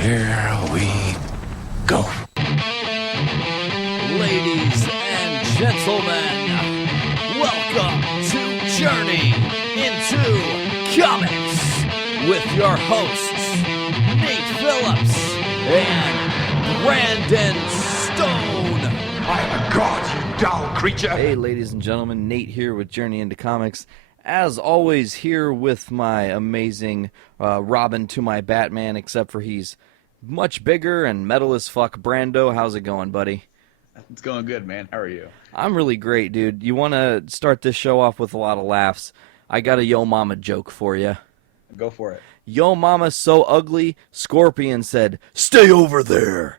Here we go. Ladies and gentlemen, welcome to Journey into Comics with your hosts, Nate Phillips and Brandon Stone. I am a god, you dull creature. Hey, ladies and gentlemen, Nate here with Journey into Comics. As always, here with my amazing Robin to my Batman, except for he's much bigger and metal as fuck. Brando, how's it going, buddy? It's going good, man. How are you? I'm really great, dude. You want to start this show off with a lot of laughs. I got a Yo Mama joke for you. Go for it. Yo Mama's so ugly, Scorpion said, "Stay over there."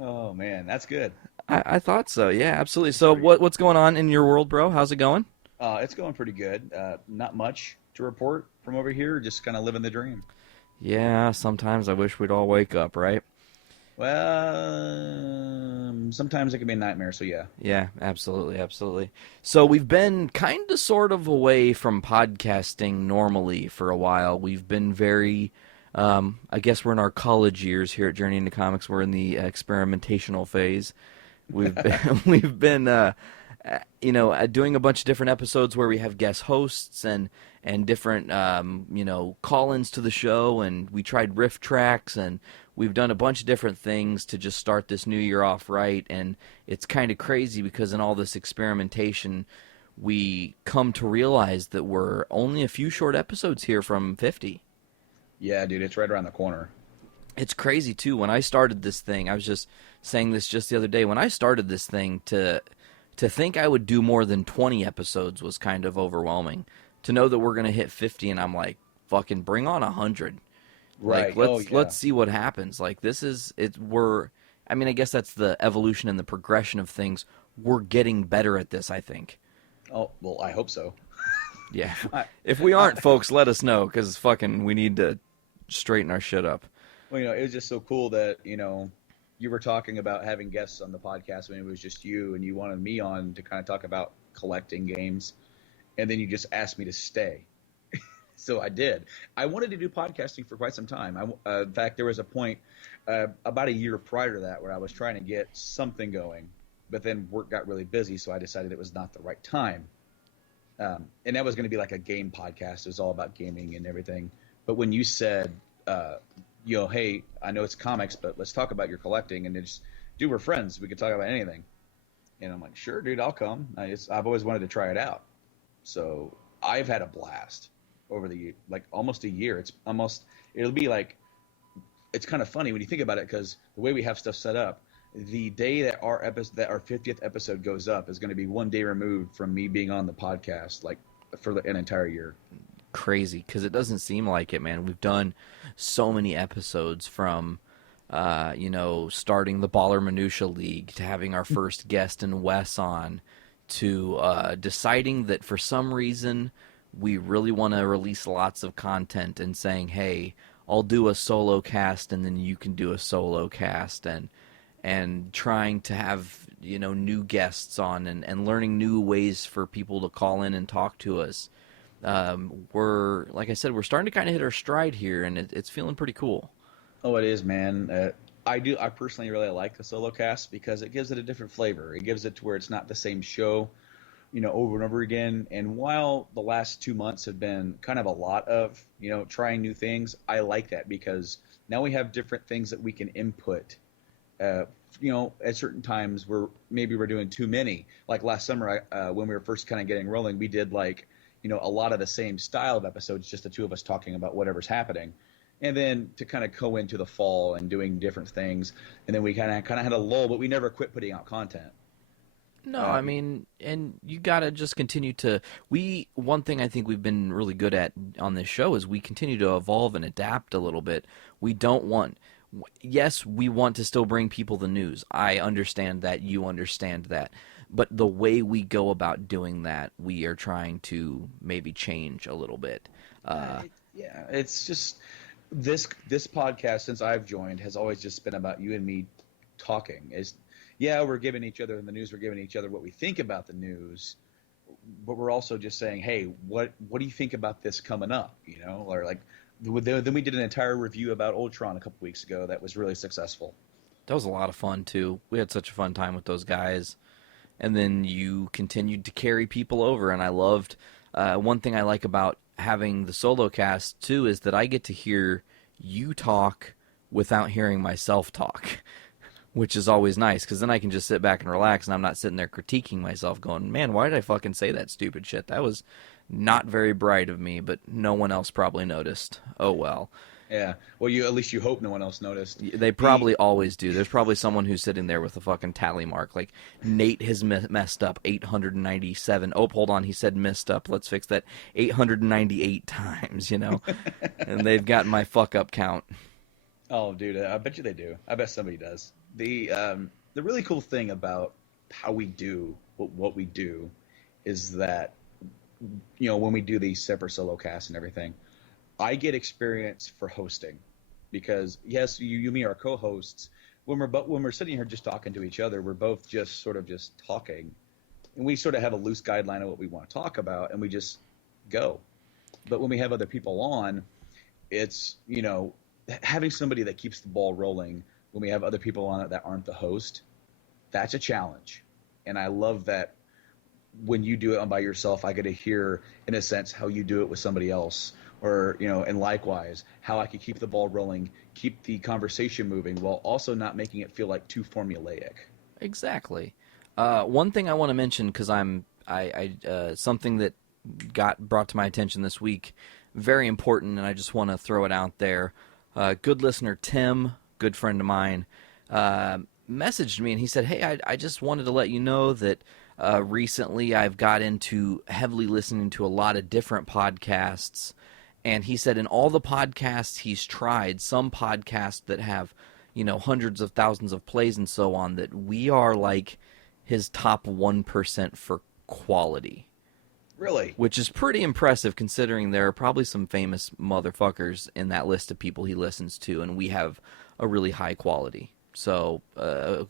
Oh, man, that's good. I thought so, yeah, absolutely. So what's going on in your world, bro? How's it going? It's going pretty good. Not much to report from over here, just kind of living the dream. Yeah, sometimes I wish we'd all wake up, right? Well, sometimes it can be a nightmare, so yeah. Yeah, absolutely, absolutely. So we've been kind of sort of away from podcasting normally for a while. We've been very, I guess we're in our college years here at Journey into Comics. We're in the experimentational phase. We've been doing a bunch of different episodes where we have guest hosts and different, call-ins to the show, and we tried riff tracks, and we've done a bunch of different things to just start this new year off right, and it's kind of crazy because in all this experimentation, we come to realize that we're only a few short episodes here from 50. Yeah, dude, it's right around the corner. It's crazy, too. When I started this thing, I was just saying this just the other day, when I started this thing, to think I would do more than 20 episodes was kind of overwhelming. To know that we're going to hit 50 and I'm like, fucking bring on 100. Right. Like, let's see what happens. Like, I guess that's the evolution and the progression of things. We're getting better at this, I think. Oh, well, I hope so. Yeah. If we aren't, folks, let us know, because fucking we need to straighten our shit up. Well, it was just so cool that, you were talking about having guests on the podcast when it was just you, and you wanted me on to kind of talk about collecting games, and then you just asked me to stay. So I did. I wanted to do podcasting for quite some time. In fact, there was a point about a year prior to that where I was trying to get something going, but then work got really busy, so I decided it was not the right time. And that was going to be like a game podcast. It was all about gaming and everything. But when you said, hey, I know it's comics, but let's talk about your collecting, and just, dude, we're friends. We could talk about anything. And I'm like, sure, dude, I'll come. I've always wanted to try it out. So I've had a blast over almost a year. It'll be like, it's kind of funny when you think about it, because the way we have stuff set up, the day that our 50th episode goes up is going to be one day removed from me being on the podcast, like for an entire year. Crazy, because it doesn't seem like it, man. We've done so many episodes, from starting the Baller Minutia League to having our first guest in Wes on, to deciding that for some reason we really want to release lots of content, and saying, hey, I'll do a solo cast and then you can do a solo cast, and trying to have new guests on, and learning new ways for people to call in and talk to us. Like I said, we're starting to kind of hit our stride here, and it's feeling pretty cool. Oh, it is, man. I personally really like the solo cast because it gives it a different flavor. It gives it to where it's not the same show, over and over again. And while the last 2 months have been kind of a lot of, trying new things, I like that because now we have different things that we can input. At certain times where maybe we're doing too many. Like last summer, when we were first kind of getting rolling, we did a lot of the same style of episodes, just the two of us talking about whatever's happening. And then to kind of go into the fall and doing different things. And then we kind of had a lull, but we never quit putting out content. No, and you got to just continue to... One thing I think we've been really good at on this show is we continue to evolve and adapt a little bit. We don't want... Yes, we want to still bring people the news. I understand that. You understand that. But the way we go about doing that, we are trying to maybe change a little bit. It's just this podcast, since I've joined, has always just been about you and me talking. We're giving each other in the news, we're giving each other what we think about the news, but we're also just saying, hey, what do you think about this coming up? You know, or like then we did an entire review about Ultron a couple weeks ago that was really successful. That was a lot of fun too. We had such a fun time with those guys. And then you continued to carry people over, and I loved one thing I like about having the solo cast too is that I get to hear you talk without hearing myself talk, which is always nice because then I can just sit back and relax, and I'm not sitting there critiquing myself going, man, why did I fucking say that stupid shit? That was not very bright of me, but no one else probably noticed. Oh well. Yeah. Well, at least you hope no one else noticed. They probably always do. There's probably someone who's sitting there with a fucking tally mark. Like, Nate has messed up 897. Oh, hold on. He said messed up. Let's fix that. 898 times, you know? And they've got my fuck up count. Oh, dude, I bet you they do. I bet somebody does. The really cool thing about how we do what we do is that, you know, when we do these separate solo casts and everything, I get experience for hosting because yes, you me are co-hosts. When we're sitting here just talking to each other, we're both just sort of just talking, and we sort of have a loose guideline of what we want to talk about, and we just go. But when we have other people on, it's, you know, having somebody that keeps the ball rolling when we have other people on it that aren't the host. That's a challenge, and I love that when you do it on by yourself, I get to hear in a sense how you do it with somebody else. Or, you know, and likewise, how I could keep the ball rolling, keep the conversation moving, while also not making it feel like too formulaic. Exactly. One thing I want to mention, because something that got brought to my attention this week, very important, and I just want to throw it out there. Good listener Tim, good friend of mine, messaged me, and he said, hey, I just wanted to let you know that recently I've got into heavily listening to a lot of different podcasts. And he said in all the podcasts he's tried, some podcasts that have, you know, hundreds of thousands of plays and so on, that we are like his top 1% for quality. Really? Which is pretty impressive considering there are probably some famous motherfuckers in that list of people he listens to, and we have a really high quality. So,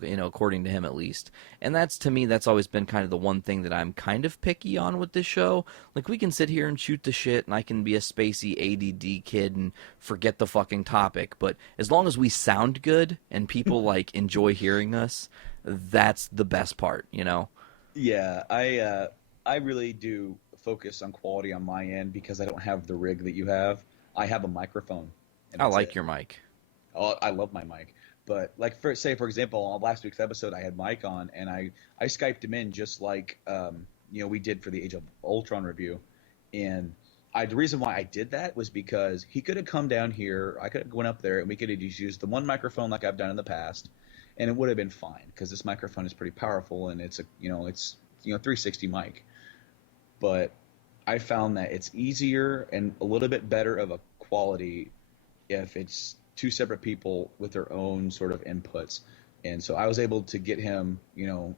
you know, according to him at least. And that's, to me, that's always been kind of the one thing that I'm kind of picky on with this show. Like, we can sit here and shoot the shit, and I can be a spacey ADD kid and forget the fucking topic. But as long as we sound good and people, like, enjoy hearing us, that's the best part, you know? Yeah, I really do focus on quality on my end because I don't have the rig that you have. I have a microphone. I like your mic. Oh, I love my mic. But like, for example, on last week's episode, I had Mike on, and I Skyped him in just like you know, we did for the Age of Ultron review. And the reason why I did that was because he could have come down here, I could have went up there, and we could have just used the one microphone like I've done in the past, and it would have been fine because this microphone is pretty powerful, and it's 360 mic. But I found that it's easier and a little bit better of a quality if it's two separate people with their own sort of inputs. And so I was able to get him, you know,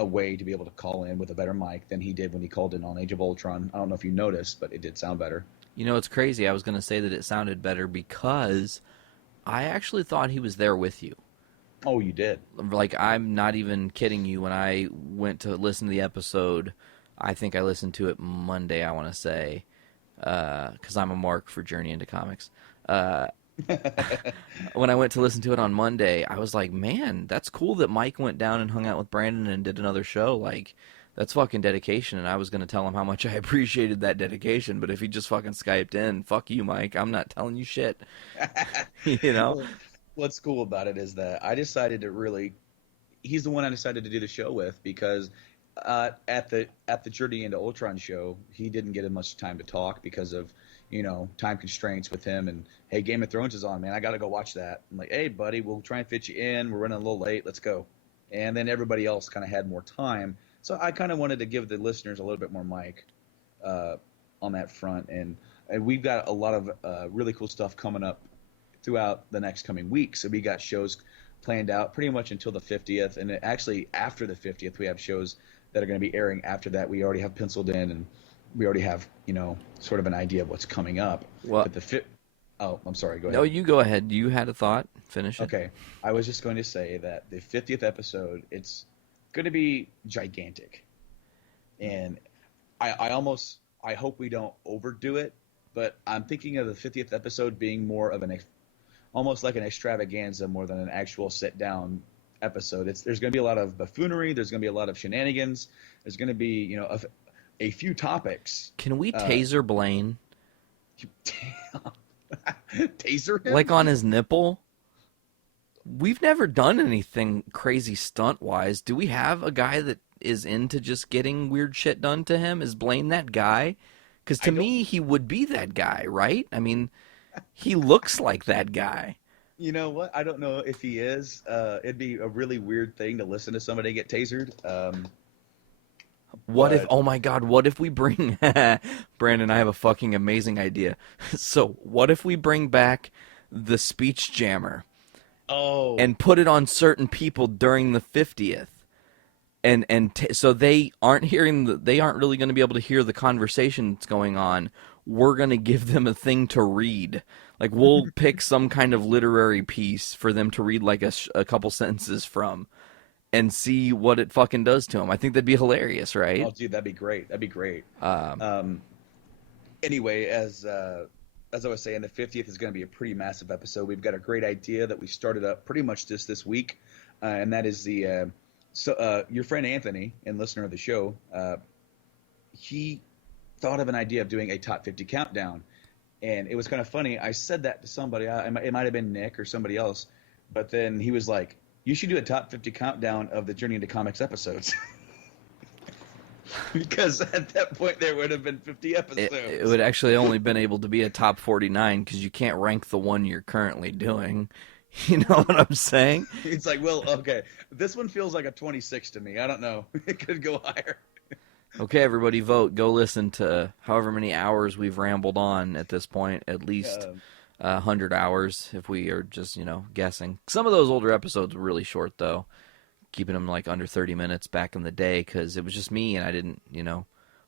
a way to be able to call in with a better mic than he did when he called in on Age of Ultron. I don't know if you noticed, but it did sound better. You know, it's crazy. I was going to say that it sounded better because I actually thought he was there with you. Oh, you did? Like, I'm not even kidding you. When I went to listen to the episode, I think I listened to it Monday, I want to say, because I'm a mark for Journey into Comics. When I went to listen to it on Monday, I was like, man, that's cool that Mike went down and hung out with Brandon and did another show. Like, that's fucking dedication. And I was going to tell him how much I appreciated that dedication. But if he just fucking Skyped in, fuck you, Mike. I'm not telling you shit. You know? Well, what's cool about it is that I decided to really – he's the one I decided to do the show with because at the Journey into Ultron show, he didn't get as much time to talk because of – you know, time constraints with him. And hey, Game of Thrones is on, man, I gotta go watch that. I'm like, hey buddy, we'll try and fit you in, we're running a little late, let's go. And then everybody else kind of had more time, so I kind of wanted to give the listeners a little bit more mic on that front. And we've got a lot of really cool stuff coming up throughout the next coming weeks. So we got shows planned out pretty much until the 50th, and actually after the 50th we have shows that are going to be airing after that. We already have penciled in, and we already have, you know, sort of an idea of what's coming up. Well, but oh, I'm sorry, go ahead. No, you go ahead. You had a thought. Finish it. Okay. I was just going to say that the 50th episode, it's going to be gigantic. And I hope we don't overdo it, but I'm thinking of the 50th episode being more of almost like an extravaganza more than an actual sit down episode. There's going to be a lot of buffoonery. There's going to be a lot of shenanigans. There's going to be, a few topics. Can we taser Blaine? Taser him? Like on his nipple? We've never done anything crazy stunt-wise. Do we have a guy that is into just getting weird shit done to him? Is Blaine that guy? Because to me, he would be that guy, right? I mean, he looks like that guy. You know what? I don't know if he is. It'd be a really weird thing to listen to somebody get tasered. What if, oh my God, what if we bring, Brandon, I have a fucking amazing idea. So, what if we bring back the speech jammer? Oh. And put it on certain people during the 50th. So they aren't they aren't really going to be able to hear the conversation that's going on. We're going to give them a thing to read. Like, we'll pick some kind of literary piece for them to read like a couple sentences from and see what it fucking does to them. I think that'd be hilarious, right? Oh, dude, that'd be great. That'd be great. Anyway, as I was saying, the 50th is going to be a pretty massive episode. We've got a great idea that we started up pretty much just this week, and that is your friend Anthony, and listener of the show, he thought of an idea of doing a top 50 countdown, and it was kind of funny. I said that to somebody. It might have been Nick or somebody else, but then he was like, "You should do a top 50 countdown of the Journey into Comics episodes." Because at that point there would have been 50 episodes. It would actually only been able to be a top 49 because you can't rank the one you're currently doing. You know what I'm saying? It's like, well, okay, this one feels like a 26 to me. I don't know. It could go higher. Okay, everybody vote. Go listen to however many hours we've rambled on at this point. At least 100 hours if we are just, guessing. Some of those older episodes were really short, though. Keeping them like under 30 minutes back in the day because it was just me and I didn't,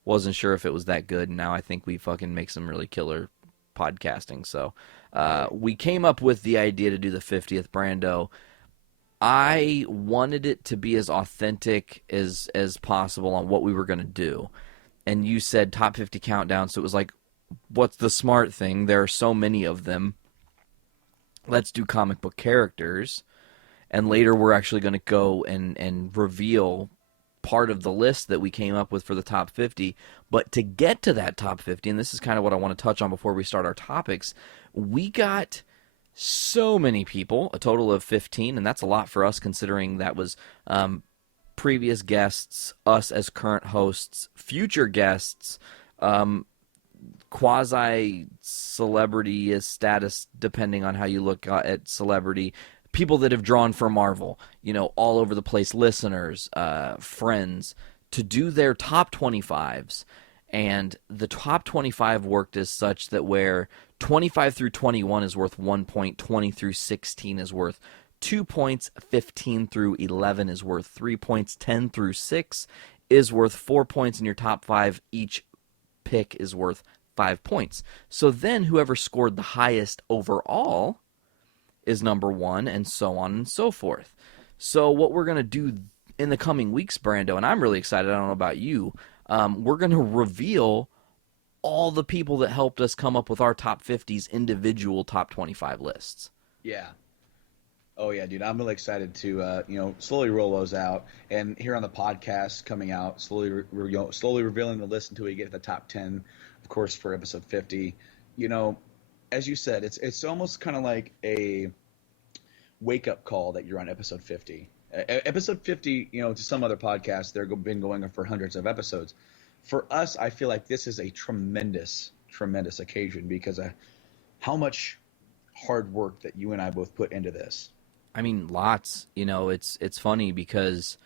wasn't sure if it was that good. And now I think we fucking make some really killer podcasting. So we came up with the idea to do the 50th Brando. I wanted it to be as authentic as possible on what we were going to do. And you said top 50 countdown. So it was like, what's the smart thing? There are so many of them. Let's do comic book characters. And later we're actually going to go and reveal part of the list that we came up with for the top 50. But to get to that top 50, and this is kind of what I want to touch on before we start our topics, we got so many people, a total of 15, and that's a lot for us considering that was previous guests, us as current hosts, future guests, quasi-celebrity status depending on how you look at celebrity, people that have drawn for Marvel, all over the place, listeners, friends, to do their top 25s. And the top 25 worked as such that where 25 through 21 is worth 1 point, 20 through 16 is worth 2 points, 15 through 11 is worth 3 points, 10 through 6 is worth 4 points, and your top 5, each pick is worth 5 points. So then whoever scored the highest overall is number one, and so on and so forth. So what we're going to do in the coming weeks, Brando, and I'm really excited, I don't know about you, we're going to reveal all the people that helped us come up with our top 50's individual top 25 lists. Yeah. Oh, yeah, dude. I'm really excited to, slowly roll those out. And here on the podcast coming out, slowly revealing the list until we get to the top 10, of course, for episode 50. As you said, it's almost kind of like a wake-up call that you're on episode 50. Episode 50, to some other podcasts, they've been going on for hundreds of episodes. For us, I feel like this is a tremendous, tremendous occasion because of how much hard work that you and I both put into this. I mean, lots. It's funny because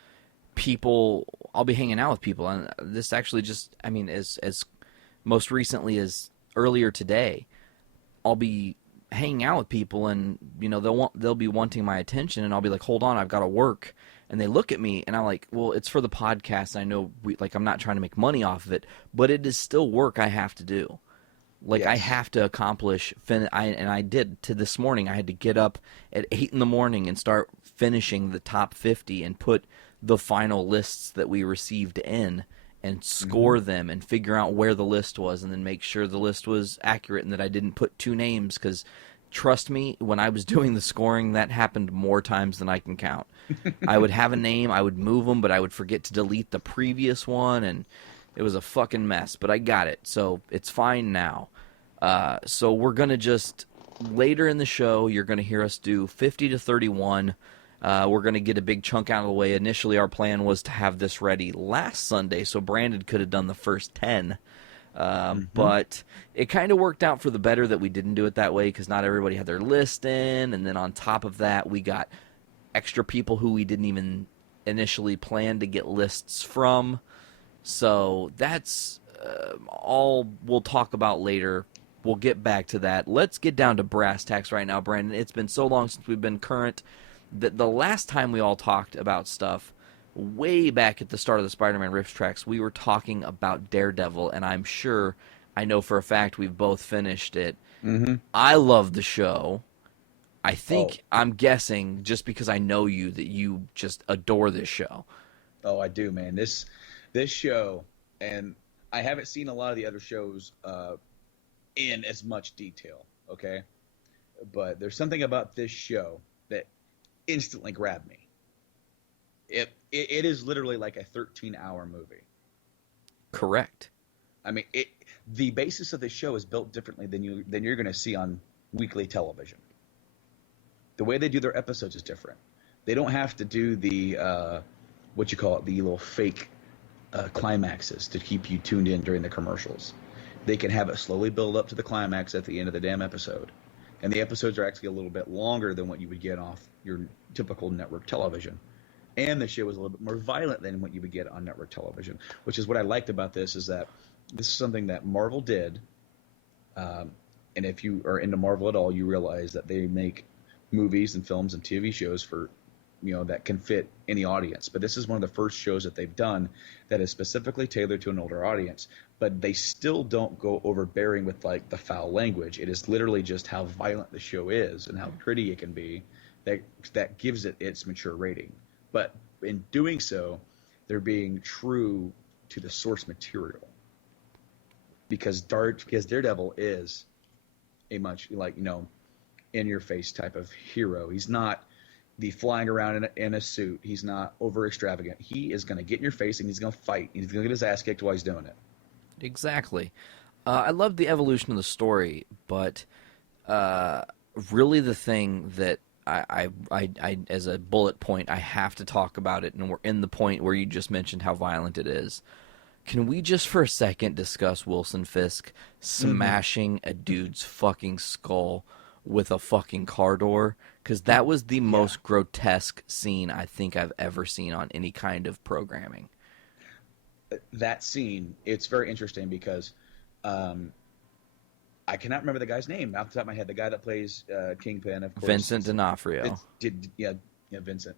I'll be hanging out with people, and this actually just, as most recently as earlier today, I'll be hanging out with people, and they'll be wanting my attention, and I'll be like, hold on, I've got to work. And they look at me, and I'm like, well, it's for the podcast. I know I'm not trying to make money off of it, but it is still work I have to do. Yes. I have to accomplish, and I did to this morning. I had to get up at 8 in the morning and start finishing the top 50 and put the final lists that we received in. and score them and figure out where the list was and then make sure the list was accurate and that I didn't put two names, because trust me, when I was doing the scoring, that happened more times than I can count. I would have a name, I would move them, but I would forget to delete the previous one, and it was a fucking mess. But I got it, so it's fine now. So we're going to just, later in the show, you're going to hear us do 50 to 31. We're going to get a big chunk out of the way. Initially, our plan was to have this ready last Sunday, so Brandon could have done the first 10. But it kind of worked out for the better that we didn't do it that way, because not everybody had their list in, and then on top of that, we got extra people who we didn't even initially plan to get lists from. So that's all we'll talk about later. We'll get back to that. Let's get down to brass tacks right now, Brandon. It's been so long since we've been current that the last time we all talked about stuff, way back at the start of the Spider-Man Rift Tracks, we were talking about Daredevil, and I know for a fact we've both finished it. I love the show. I think, I'm guessing, just because I know you, that you just adore this show. Oh, I do, man. This show, and I haven't seen a lot of the other shows in as much detail, okay? But there's something about this show that instantly grabbed me. It is literally like a 13-hour movie. Correct. I mean, the basis of the show is built differently than you're going to see on weekly television. The way they do their episodes is different. They don't have to do the the little fake climaxes to keep you tuned in during the commercials. They can have it slowly build up to the climax at the end of the damn episode. And the episodes are actually a little bit longer than what you would get off your typical network television. And the show is a little bit more violent than what you would get on network television, which is what I liked about this, is that this is something that Marvel did. And if you are into Marvel at all, you realize that they make movies and films and TV shows for, that can fit any audience. But this is one of the first shows that they've done that is specifically tailored to an older audience. But they still don't go overbearing with like the foul language. It is literally just how violent the show is and how pretty it can be that gives it its mature rating. But in doing so, they're being true to the source material. Because Daredevil is a much in-your-face type of hero. He's not the flying around in a suit. He's not over extravagant. He is going to get in your face and he's going to fight. He's going to get his ass kicked while he's doing it. Exactly. I love the evolution of the story, but really the thing that I as a bullet point, I have to talk about it, and we're in the point where you just mentioned how violent it is. Can we just for a second discuss Wilson Fisk smashing a dude's fucking skull with a fucking car door? Because that was the most grotesque scene I think I've ever seen on any kind of programming. That scene, it's very interesting because I cannot remember the guy's name off the top of my head. The guy that plays Kingpin, of course. Vincent D'Onofrio. Vincent.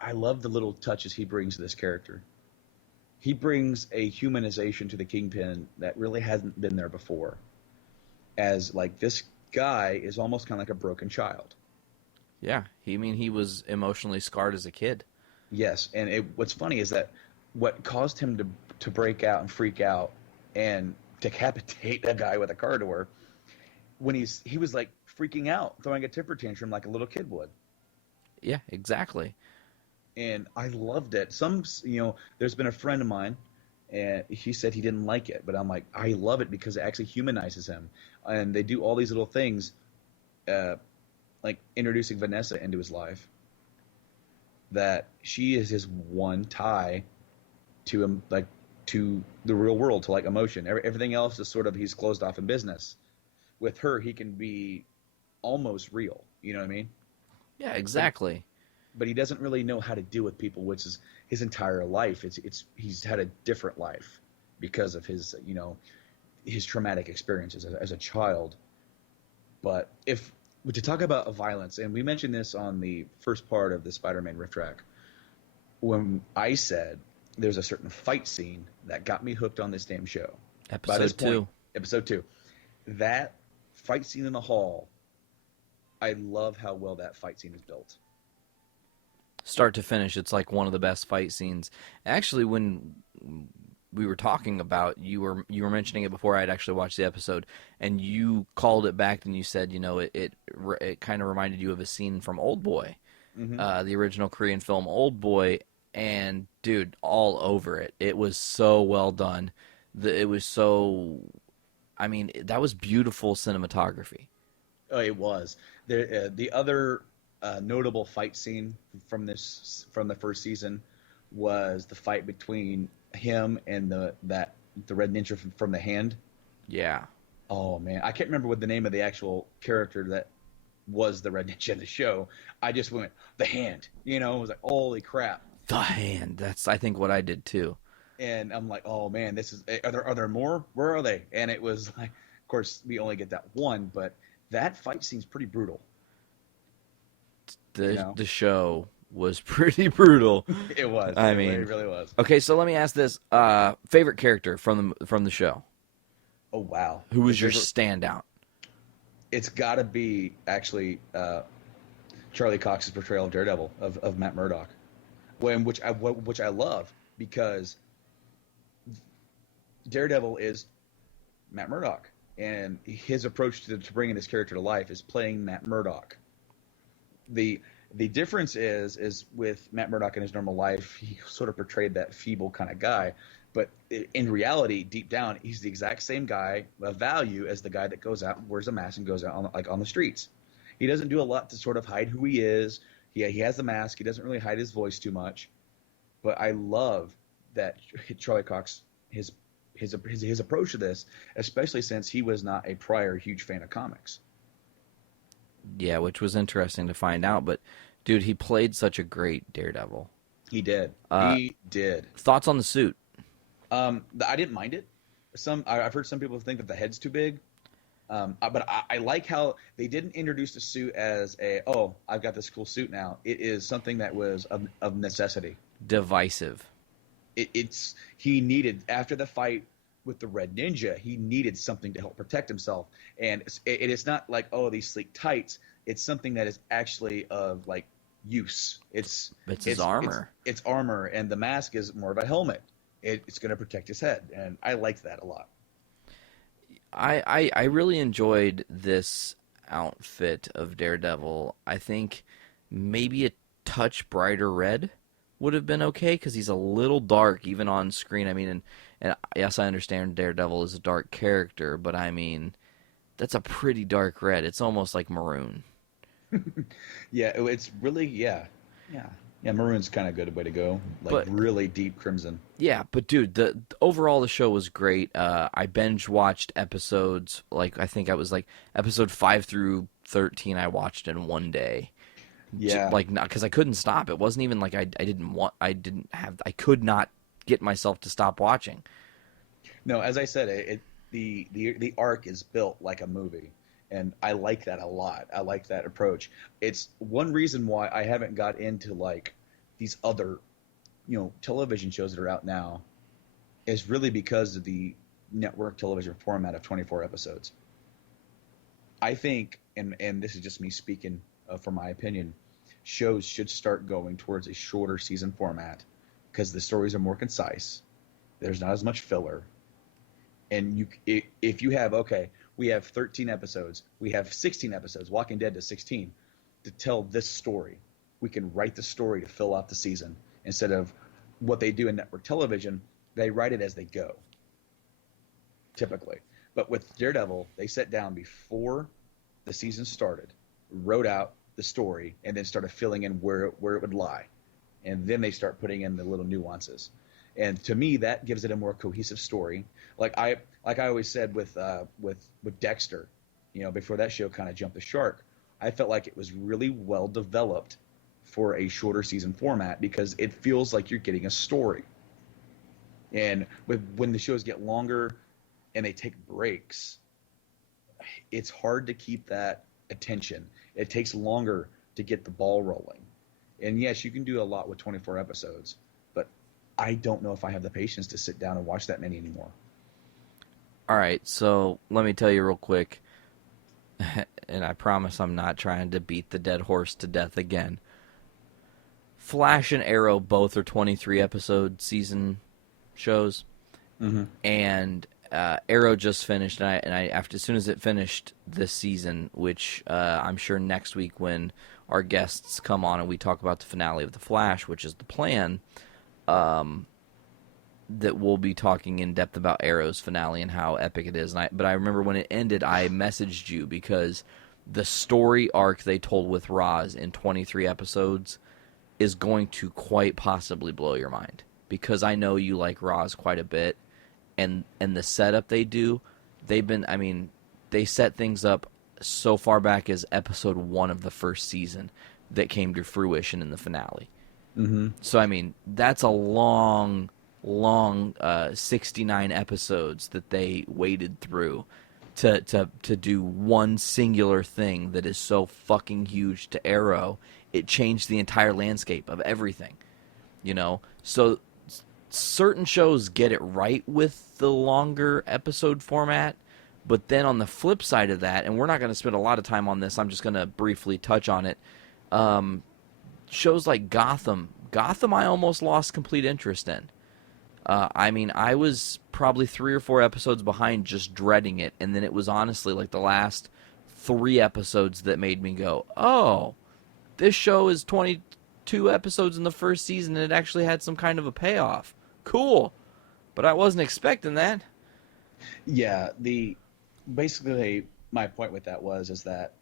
I love the little touches he brings to this character. He brings a humanization to the Kingpin that really hasn't been there before. As like this guy is almost kind of like a broken child. Yeah, he was emotionally scarred as a kid. Yes, and what's funny is that what caused him to break out and freak out and decapitate a guy with a car door, when he was like freaking out, throwing a temper tantrum like a little kid would. Yeah, exactly. And I loved it. There's been a friend of mine, and he said he didn't like it, but I'm like, I love it because it actually humanizes him. And they do all these little things, like introducing Vanessa into his life, that she is his one tie to him, like to the real world, to like emotion. Everything else is sort of, he's closed off in business. With her, he can be almost real. You know what I mean? Yeah, exactly. But he doesn't really know how to deal with people, which is his entire life. He's had a different life because of his traumatic experiences as a child. But to talk about violence, and we mentioned this on the first part of the Spider-Man Rift Track, when I said there's a certain fight scene that got me hooked on this damn show. Episode 2. That fight scene in the hall, I love how well that fight scene is built. start to finish, it's like one of the best fight scenes. Actually, when we were talking about, you were mentioning it before I'd actually watched the episode, and you called it back and you said, it kind of reminded you of a scene from Old Boy, the original Korean film Old Boy, and dude, all over it. It was so well done. It was so, I mean, that was beautiful cinematography. Oh, it was. The other notable fight scene from the first season was the fight between him and the Red Ninja from The Hand. Yeah. Oh man, I can't remember what the name of the actual character that was the Red Ninja in the show. I just went The Hand. It was like, holy crap. The Hand. That's, I think, what I did too. And I'm like, oh man, this is. Are there more? Where are they? And it was like, of course, we only get that one, but that fight seems pretty brutal. The show was pretty brutal. It was. I it mean, really was. Okay, so let me ask this: favorite character from the show? Oh wow, who was your standout? It's got to be actually Charlie Cox's portrayal of Daredevil of Matt Murdock, which I love because Daredevil is Matt Murdock, and his approach to bringing this character to life is playing Matt Murdock. The difference is with Matt Murdock in his normal life, he sort of portrayed that feeble kind of guy, but in reality, deep down, he's the exact same guy of value as the guy that goes out and wears a mask and goes out on the streets. He doesn't do a lot to sort of hide who he is. He has the mask. He doesn't really hide his voice too much. But I love that Charlie Cox, his approach to this, especially since he was not a prior huge fan of comics. Yeah, which was interesting to find out. But, dude, he played such a great Daredevil. He did. He did. Thoughts on the suit? I didn't mind it. I've heard some people think that the head's too big. But I like how they didn't introduce the suit as I've got this cool suit now. It is something that was of necessity. Divisive. He needed, after the fight with the Red Ninja, he needed something to help protect himself. And it's not like, these sleek tights. It's something that is actually of like use. It's his armor. It's armor, and the mask is more of a helmet. It's going to protect his head, and I like that a lot. I really enjoyed this outfit of Daredevil. I think maybe a touch brighter red would have been okay because he's a little dark even on screen. I mean, and yes, I understand Daredevil is a dark character, but I mean, that's a pretty dark red. It's almost like maroon. Yeah, it's really yeah. Maroon's kind of a good way to go, really deep crimson. Yeah, but dude, overall the show was great. I binge watched episodes, I think I was episode 5 through 13. I watched in one day. Yeah, not because I couldn't stop. It wasn't even like I could not get myself to stop watching. No, as I said, the arc is built like a movie. And I like that a lot. I like that approach. It's one reason why I haven't got into these other, television shows that are out now, is really because of the network television format of 24 episodes. I think, and this is just me speaking for my opinion, shows should start going towards a shorter season format because the stories are more concise. There's not as much filler. And if you have, we have 13 episodes. We have 16 episodes. Walking Dead to 16 to tell this story. We can write the story to fill out the season instead of what they do in network television. They write it as they go, typically. But with Daredevil, they sat down before the season started, wrote out the story, and then started filling in where it would lie. And then they start putting in the little nuances. And to me, that gives it a more cohesive story. Like I always said with Dexter, before that show kind of jumped the shark, I felt like it was really well developed for a shorter season format because it feels like you're getting a story. And when the shows get longer and they take breaks, it's hard to keep that attention. It takes longer to get the ball rolling. And yes, you can do a lot with 24 episodes, but I don't know if I have the patience to sit down and watch that many anymore. All right, so let me tell you real quick, and I promise I'm not trying to beat the dead horse to death again. Flash and Arrow both are 23 episode season shows, and Arrow just finished, and I after as soon as it finished this season, which I'm sure next week when our guests come on and we talk about the finale of the Flash, which is the plan, that we'll be talking in depth about Arrow's finale and how epic it is. But I remember when it ended, I messaged you because the story arc they told with Roz in 23 episodes is going to quite possibly blow your mind, because I know you like Roz quite a bit, and the setup they do, they set things up so far back as episode 1 of the first season that came to fruition in the finale. So that's a long 69 episodes that they waded through to do one singular thing that is so fucking huge to Arrow. It changed the entire landscape of everything, So certain shows get it right with the longer episode format, but then on the flip side of that, and we're not going to spend a lot of time on this, I'm just going to briefly touch on it. Shows like Gotham I almost lost complete interest in. I was probably 3 or 4 episodes behind, just dreading it, and then it was honestly like the last 3 episodes that made me go, oh, this show is 22 episodes in the first season, and it actually had some kind of a payoff. Cool. But I wasn't expecting that. Yeah, basically my point with that is that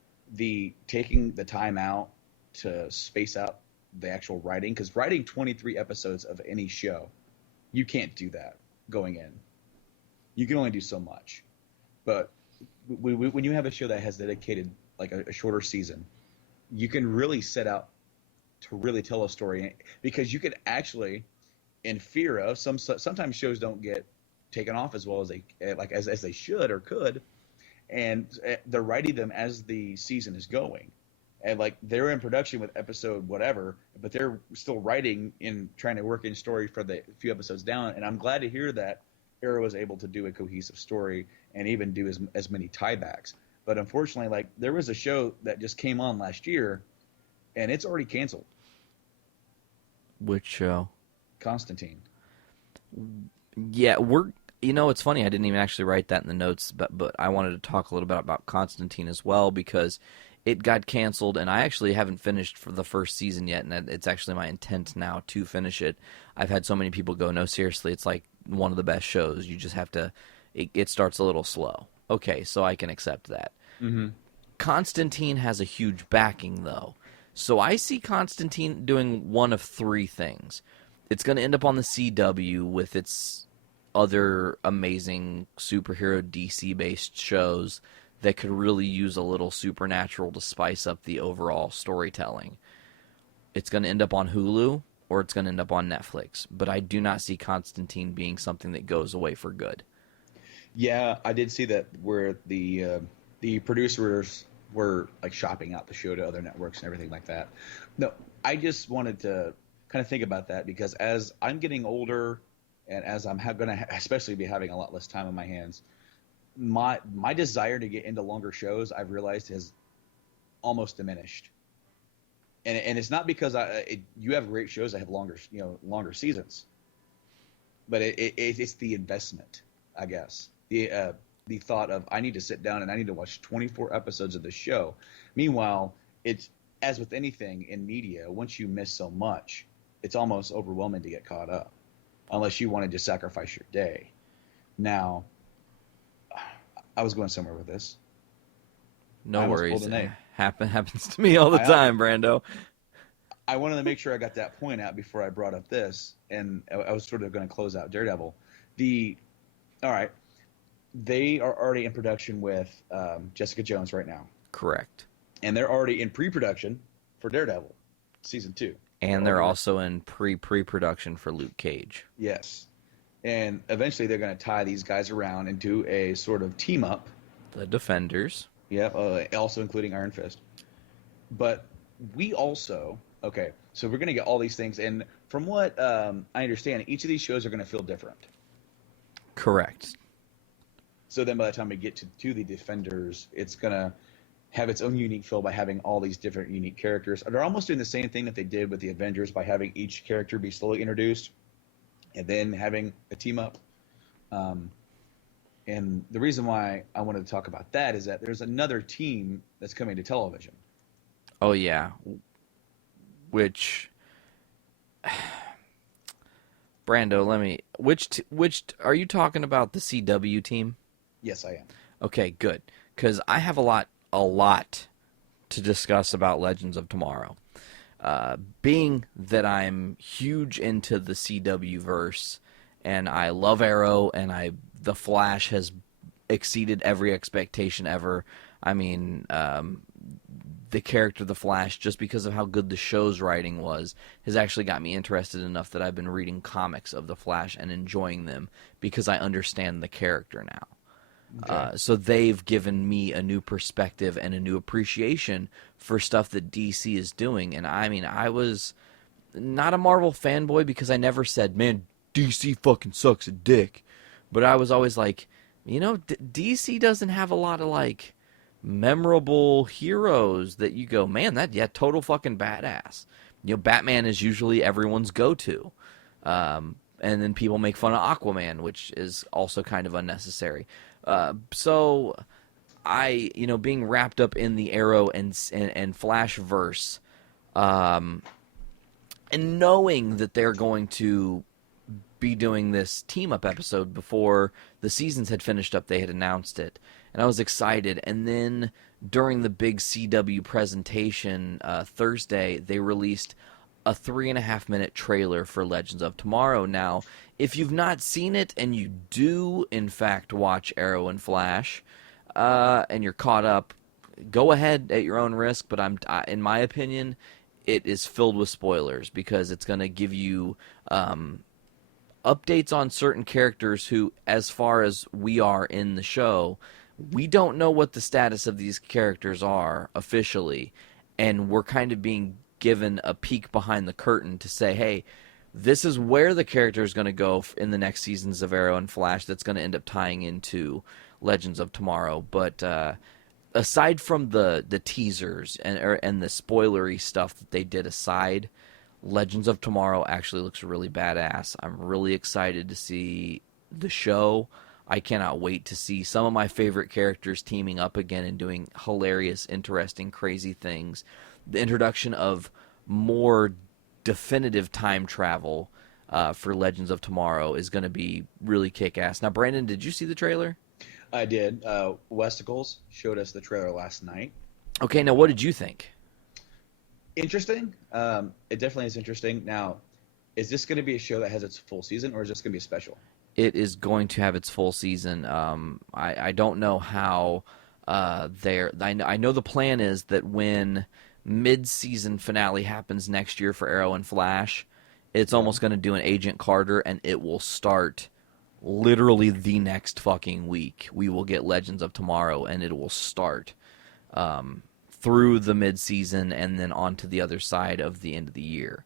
taking the time out to space out the actual writing, because writing 23 episodes of any show, you can't do that going in. You can only do so much. But when you have a show that has dedicated like a shorter season, you can really set out to really tell a story, because you can actually, in fear of sometimes shows don't get taken off as well as they should or could, and they're writing them as the season is going, and like they're in production with episode whatever, but they're still writing in trying to work in story for the few episodes down. And I'm glad to hear that Arrow was able to do a cohesive story and even do as many tiebacks. But unfortunately, like there was a show that just came on last year, and it's already canceled. Which show? Constantine. Yeah, it's funny, I didn't even actually write that in the notes, but I wanted to talk a little bit about Constantine as well, because it got canceled, and I actually haven't finished for the first season yet, and it's actually my intent now to finish it. I've had so many people go, no, seriously, it's like one of the best shows. You just have to, it starts a little slow. Okay, so I can accept that. Constantine has a huge backing, though. So I see Constantine doing one of 3 things. It's going to end up on the CW with its other amazing superhero DC-based shows that could really use a little supernatural to spice up the overall storytelling. It's going to end up on Hulu, or it's going to end up on Netflix. But I do not see Constantine being something that goes away for good. Yeah, I did see that where the producers were like shopping out the show to other networks and everything like that. No, I just wanted to kind of think about that, because as I'm getting older, and as I'm going to especially be having a lot less time on my hands, my desire to get into longer shows, I've realized, has almost diminished. And it's not because you have great shows that have longer seasons, but it's the investment, I guess. The thought of, I need to sit down and I need to watch 24 episodes of the show. Meanwhile, it's, as with anything in media, once you miss so much, it's almost overwhelming to get caught up, unless you wanted to sacrifice your day. Now, I was going somewhere with this. No worries. Happens to me all the time, Brando. I wanted to make sure I got that point out before I brought up this, and I was sort of going to close out Daredevil. All right. They are already in production with Jessica Jones right now. Correct. And they're already in pre-production for Daredevil season 2. And they're also in pre-production for Luke Cage. Yes. And eventually they're going to tie these guys around and do a sort of team-up. The Defenders. Yeah, also including Iron Fist. But we also... Okay, so we're going to get all these things. And from what I understand, each of these shows are going to feel different. Correct. So then by the time we get to the Defenders, it's going to have its own unique feel by having all these different unique characters. They're almost doing the same thing that they did with the Avengers by having each character be slowly introduced and then having a team up. Um, and the reason why I wanted to talk about that is that there's another team that's coming to television. Oh yeah, which Brando, let me. Which are you talking about? The CW team? Yes, I am. Okay, good. Because I have a lot to discuss about Legends of Tomorrow. Being that I'm huge into the CW verse, and I love Arrow, and the Flash has exceeded every expectation ever. I mean, the character the Flash, just because of how good the show's writing was, has actually got me interested enough that I've been reading comics of the Flash and enjoying them because I understand the character now. Okay. So they've given me a new perspective and a new appreciation for stuff that DC is doing. And I mean, I was not a Marvel fanboy because I never said, man, DC fucking sucks a dick. But I was always like, DC doesn't have a lot of like memorable heroes that you go, man, total fucking badass. Batman is usually everyone's go-to. And then people make fun of Aquaman, which is also kind of unnecessary. So being wrapped up in the Arrow and Flash verse, and knowing that they're going to be doing this team up episode before the seasons had finished up, they had announced it, and I was excited. And then during the big CW presentation Thursday, they released a 3.5-minute trailer for Legends of Tomorrow. Now, if you've not seen it and you do in fact watch Arrow and Flash, and you're caught up, go ahead at your own risk. But in my opinion, it is filled with spoilers because it's going to give you updates on certain characters who, as far as we are in the show, we don't know what the status of these characters are officially, and we're kind of being given a peek behind the curtain to say, hey, this is where the character is going to go in the next seasons of Arrow and Flash that's going to end up tying into Legends of Tomorrow. But aside from the teasers and the spoilery stuff that they did aside, Legends of Tomorrow actually looks really badass. I'm really excited to see the show. I cannot wait to see some of my favorite characters teaming up again and doing hilarious, interesting, crazy things. The introduction of more definitive time travel for Legends of Tomorrow is going to be really kick-ass. Now, Brandon, did you see the trailer? I did. Westicles showed us the trailer last night. Okay, now what did you think? Interesting. It definitely is interesting. Now, is this going to be a show that has its full season, or is this going to be a special? It is going to have its full season. I don't know how I know the plan is that when mid-season finale happens next year for Arrow and Flash, it's almost going to do an Agent Carter, and it will start literally the next fucking week. We will get Legends of Tomorrow, and it will start through the mid-season and then on to the other side of the end of the year.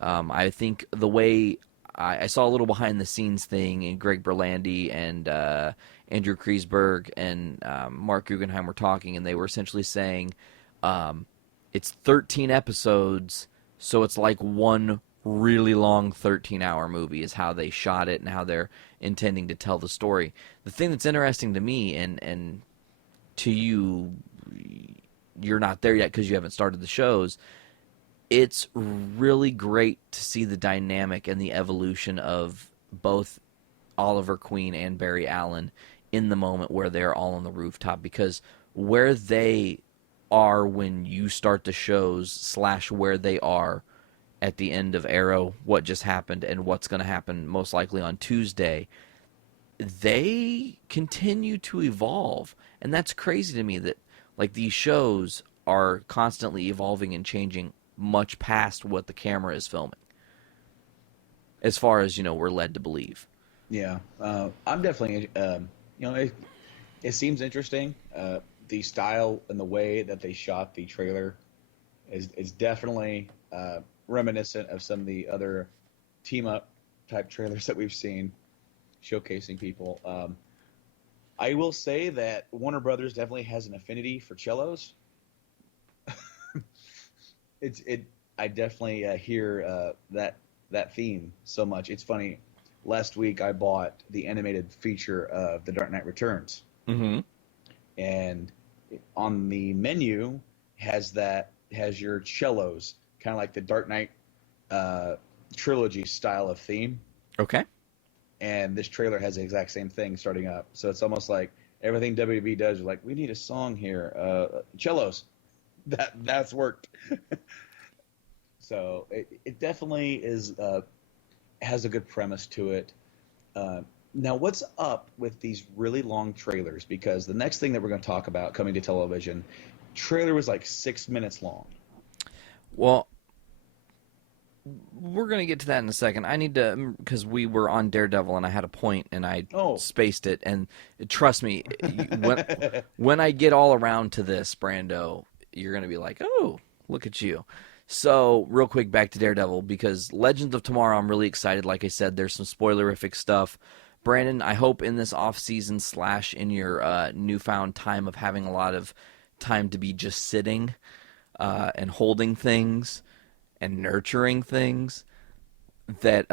I think the way I saw a little behind-the-scenes thing, and Greg Berlanti and Andrew Kreisberg and Mark Guggenheim were talking, and they were essentially saying it's 13 episodes, so it's like one really long 13-hour movie is how they shot it and how they're intending to tell the story. The thing that's interesting to me, and to you, you're not there yet because you haven't started the shows, it's really great to see the dynamic and the evolution of both Oliver Queen and Barry Allen in the moment where they're all on the rooftop, because where they are when you start the shows / where they are at the end of Arrow, what just happened and what's going to happen most likely on Tuesday, they continue to evolve. And that's crazy to me that like these shows are constantly evolving and changing much past what the camera is filming, as far as we're led to believe. Yeah, I'm definitely. It seems interesting. The style and the way that they shot the trailer is definitely reminiscent of some of the other team up type trailers that we've seen, showcasing people. I will say that Warner Brothers definitely has an affinity for cellos. It's it. I definitely hear that theme so much. It's funny. Last week I bought the animated feature of The Dark Knight Returns, Mm-hmm. and on the menu has your cellos, kind of like the Dark Knight uh, trilogy style of theme. Okay. And this trailer has the exact same thing starting up. So it's almost like everything WB does. You're like, we need a song here, cellos. That's worked. So it definitely is has a good premise to it. Uh, Now, what's up with these really long trailers? Because the next thing that we're going to talk about coming to television, trailer was like 6 minutes long. Well, we're gonna get to that in a second. I need to, because we were on Daredevil and I had a point and I Oh, spaced it. And trust me, when I get all around to this, Brando, you're gonna be like, oh, look at you. So real quick, back to Daredevil, because Legends of Tomorrow, I'm really excited. Like I said, there's some spoilerific stuff. Brandon, I hope in this off season / in your newfound time of having a lot of time to be just sitting and holding things and nurturing things, that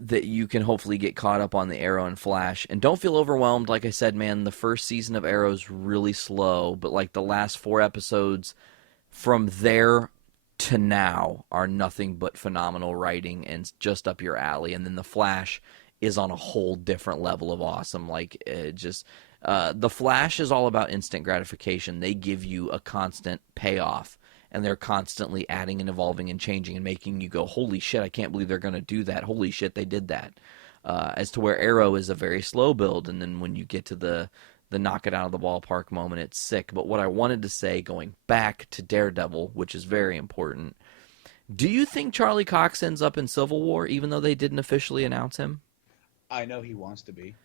that you can hopefully get caught up on the Arrow and Flash. And don't feel overwhelmed. Like I said, man, the first season of Arrow's really slow, but like the last 4 episodes from there to now are nothing but phenomenal writing and just up your alley. And then the Flash is on a whole different level of awesome. Like the Flash is all about instant gratification. They give you a constant payoff, and they're constantly adding and evolving and changing and making you go, holy shit, I can't believe they're going to do that. Holy shit, they did that. As to where Arrow is a very slow build, and then when you get to the knock it out of the ballpark moment, it's sick. But what I wanted to say, going back to Daredevil, which is very important, do you think Charlie Cox ends up in Civil War, even though they didn't officially announce him? I know he wants to be.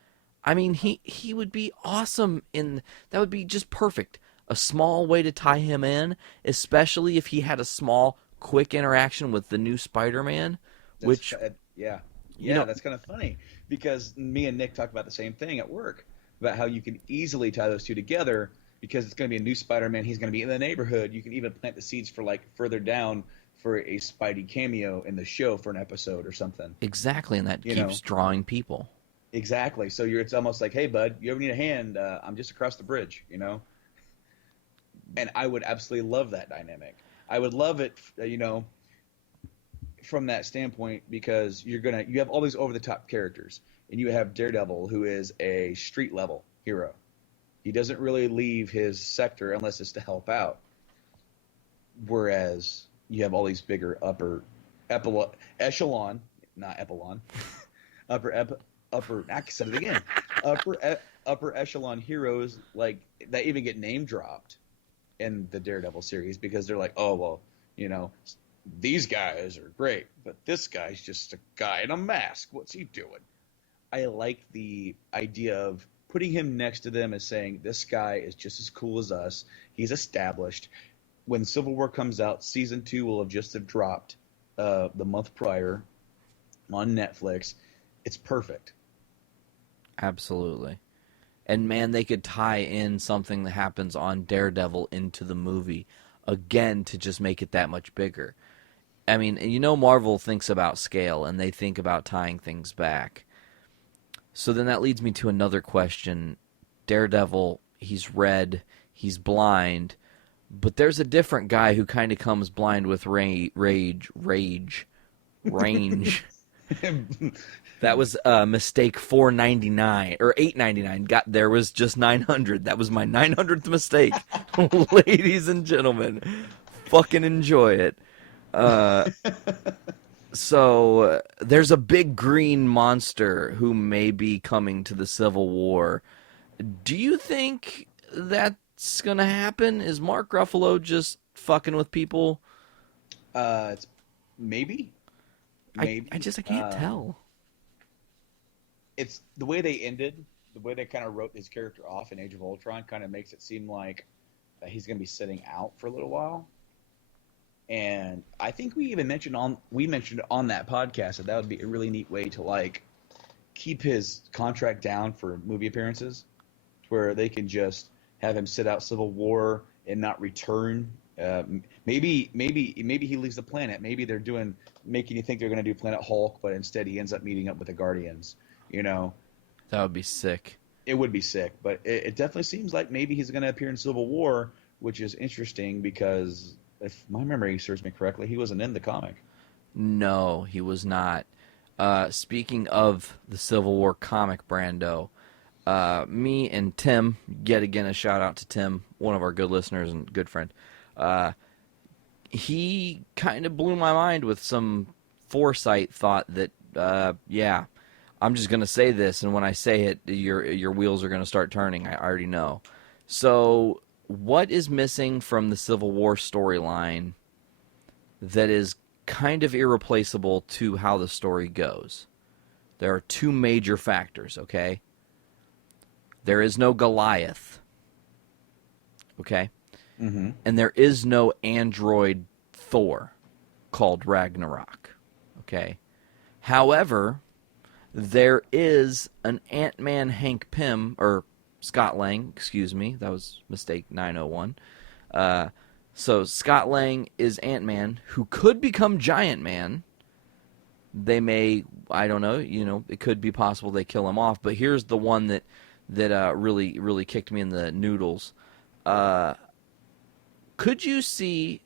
I mean, he would be awesome in that. Would be just perfect. A small way to tie him in, especially if he had a small, quick interaction with the new Spider-Man, That's which, yeah, you know, That's kind of funny because me and Nick talked about the same thing at work about how you can easily tie those two together because it's going to be a new Spider-Man. He's going to be in the neighborhood. You can even plant the seeds for like further down for a Spidey cameo in the show for an episode or something. exactly, and that You keeps know, drawing people. exactly. So it's almost like, hey, bud, you ever need a hand? I'm just across the bridge. And I would absolutely love that dynamic. I would love it, from that standpoint because you have all these over the top characters, and you have Daredevil, who is a street level hero. He doesn't really leave his sector unless it's to help out. Whereas you have all these bigger echelon, not epilon, upper I said it again, upper echelon heroes like that even get name dropped in the Daredevil series because they're like, oh well, these guys are great, but this guy's just a guy in a mask. What's he doing? I like the idea of putting him next to them as saying, this guy is just as cool as us. He's established. When Civil War comes out, season 2 will have dropped the month prior on Netflix. It's perfect. Absolutely. And man, they could tie in something that happens on Daredevil into the movie again to just make it that much bigger. I mean, Marvel thinks about scale and they think about tying things back. So then that leads me to another question. Daredevil, he's red, he's blind, but there's a different guy who kind of comes blind with range. That was mistake 499 or 899. There was just 900. That was my 900th mistake. Ladies and gentlemen, fucking enjoy it. So there's a big green monster who may be coming to the Civil War. Do you think that's gonna happen? Is Mark Ruffalo just fucking with people? It's maybe, maybe. I can't tell. It's the way they kind of wrote his character off in Age of Ultron kind of makes it seem like he's going to be sitting out for a little while. And I think we mentioned on that podcast that would be a really neat way to keep his contract down for movie appearances, where they can just have him sit out Civil War and not return. Maybe he leaves the planet. Maybe they're making you think they're going to do Planet Hulk, but instead he ends up meeting up with the Guardians. You know, That would be sick. it would be sick, but it definitely seems like maybe he's going to appear in Civil War, which is interesting because if my memory serves me correctly, he wasn't in the comic. No, he was not. Speaking of the Civil War comic, Brando, me and Tim, yet again a shout out to Tim, one of our good listeners and good friend, he kind of blew my mind with some foresight thought that, yeah, I'm just going to say this, and when I say it, your wheels are going to start turning. I already know. So, what is missing from the Civil War storyline that is kind of irreplaceable to how the story goes? There are two major factors, okay? There is no Goliath, okay? Mm-hmm. And there is no android Thor called Ragnarok, okay? However, there is an Ant-Man Hank Pym, or Scott Lang, excuse me, that was mistake 901. So Scott Lang is Ant-Man, who could become Giant Man. They may, I don't know, it could be possible they kill him off, but here's the one that really kicked me in the noodles. Could you see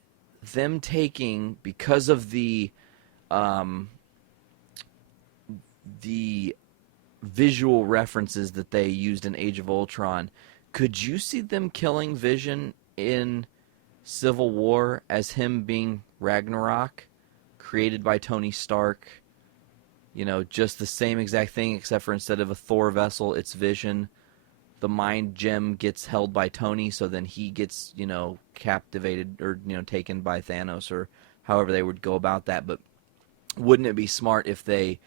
them taking, because of the visual references that they used in Age of Ultron, could you see them killing Vision in Civil War as him being Ragnarok, created by Tony Stark? Just the same exact thing, except for instead of a Thor vessel, it's Vision. The mind gem gets held by Tony, so then he gets, captivated or, taken by Thanos, or however they would go about that. But wouldn't it be smart if they